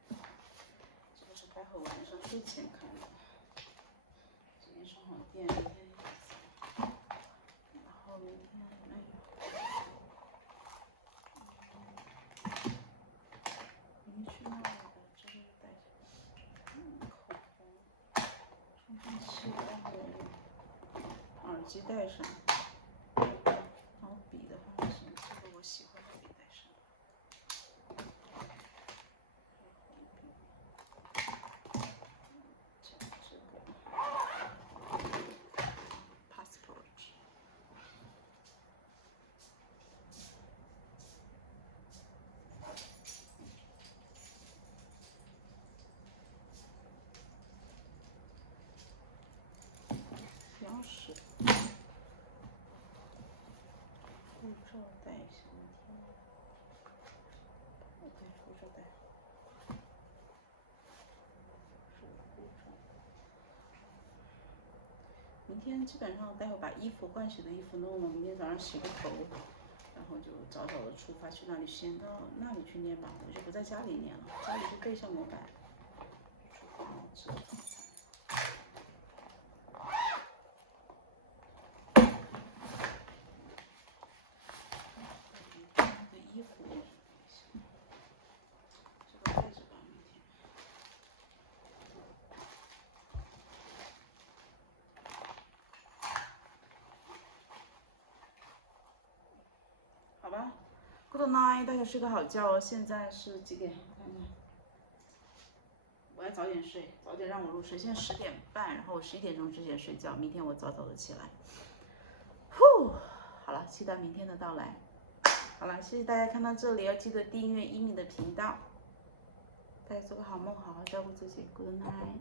这个是待会晚上睡前看的，今天上好电，明天然后明天没有，明天去那里的这个带口红、充电器，然后。耳机带上，然后笔的话是这个我喜欢的笔带上，这个 passport。行。钥匙，护照带一下，对，护照带。明天基本上待会把换洗的衣服弄了，明天早上洗个头，然后就早早的出发去那里，先到那里去念吧，我就不在家里念了，家里就背下模板。出发之后。衣服，这个带着吧，明天。好吧 ，Good night， 大家睡个好觉哦。现在是几点？我看看，我要早点睡，早点让我入睡。现在10点半，然后我11点钟之前睡觉。明天我早早的起来。呼，好了，期待明天的到来。好了，谢谢大家看到这里，要记得订阅一米的频道。大家做个好梦，好好照顾自己。Good night。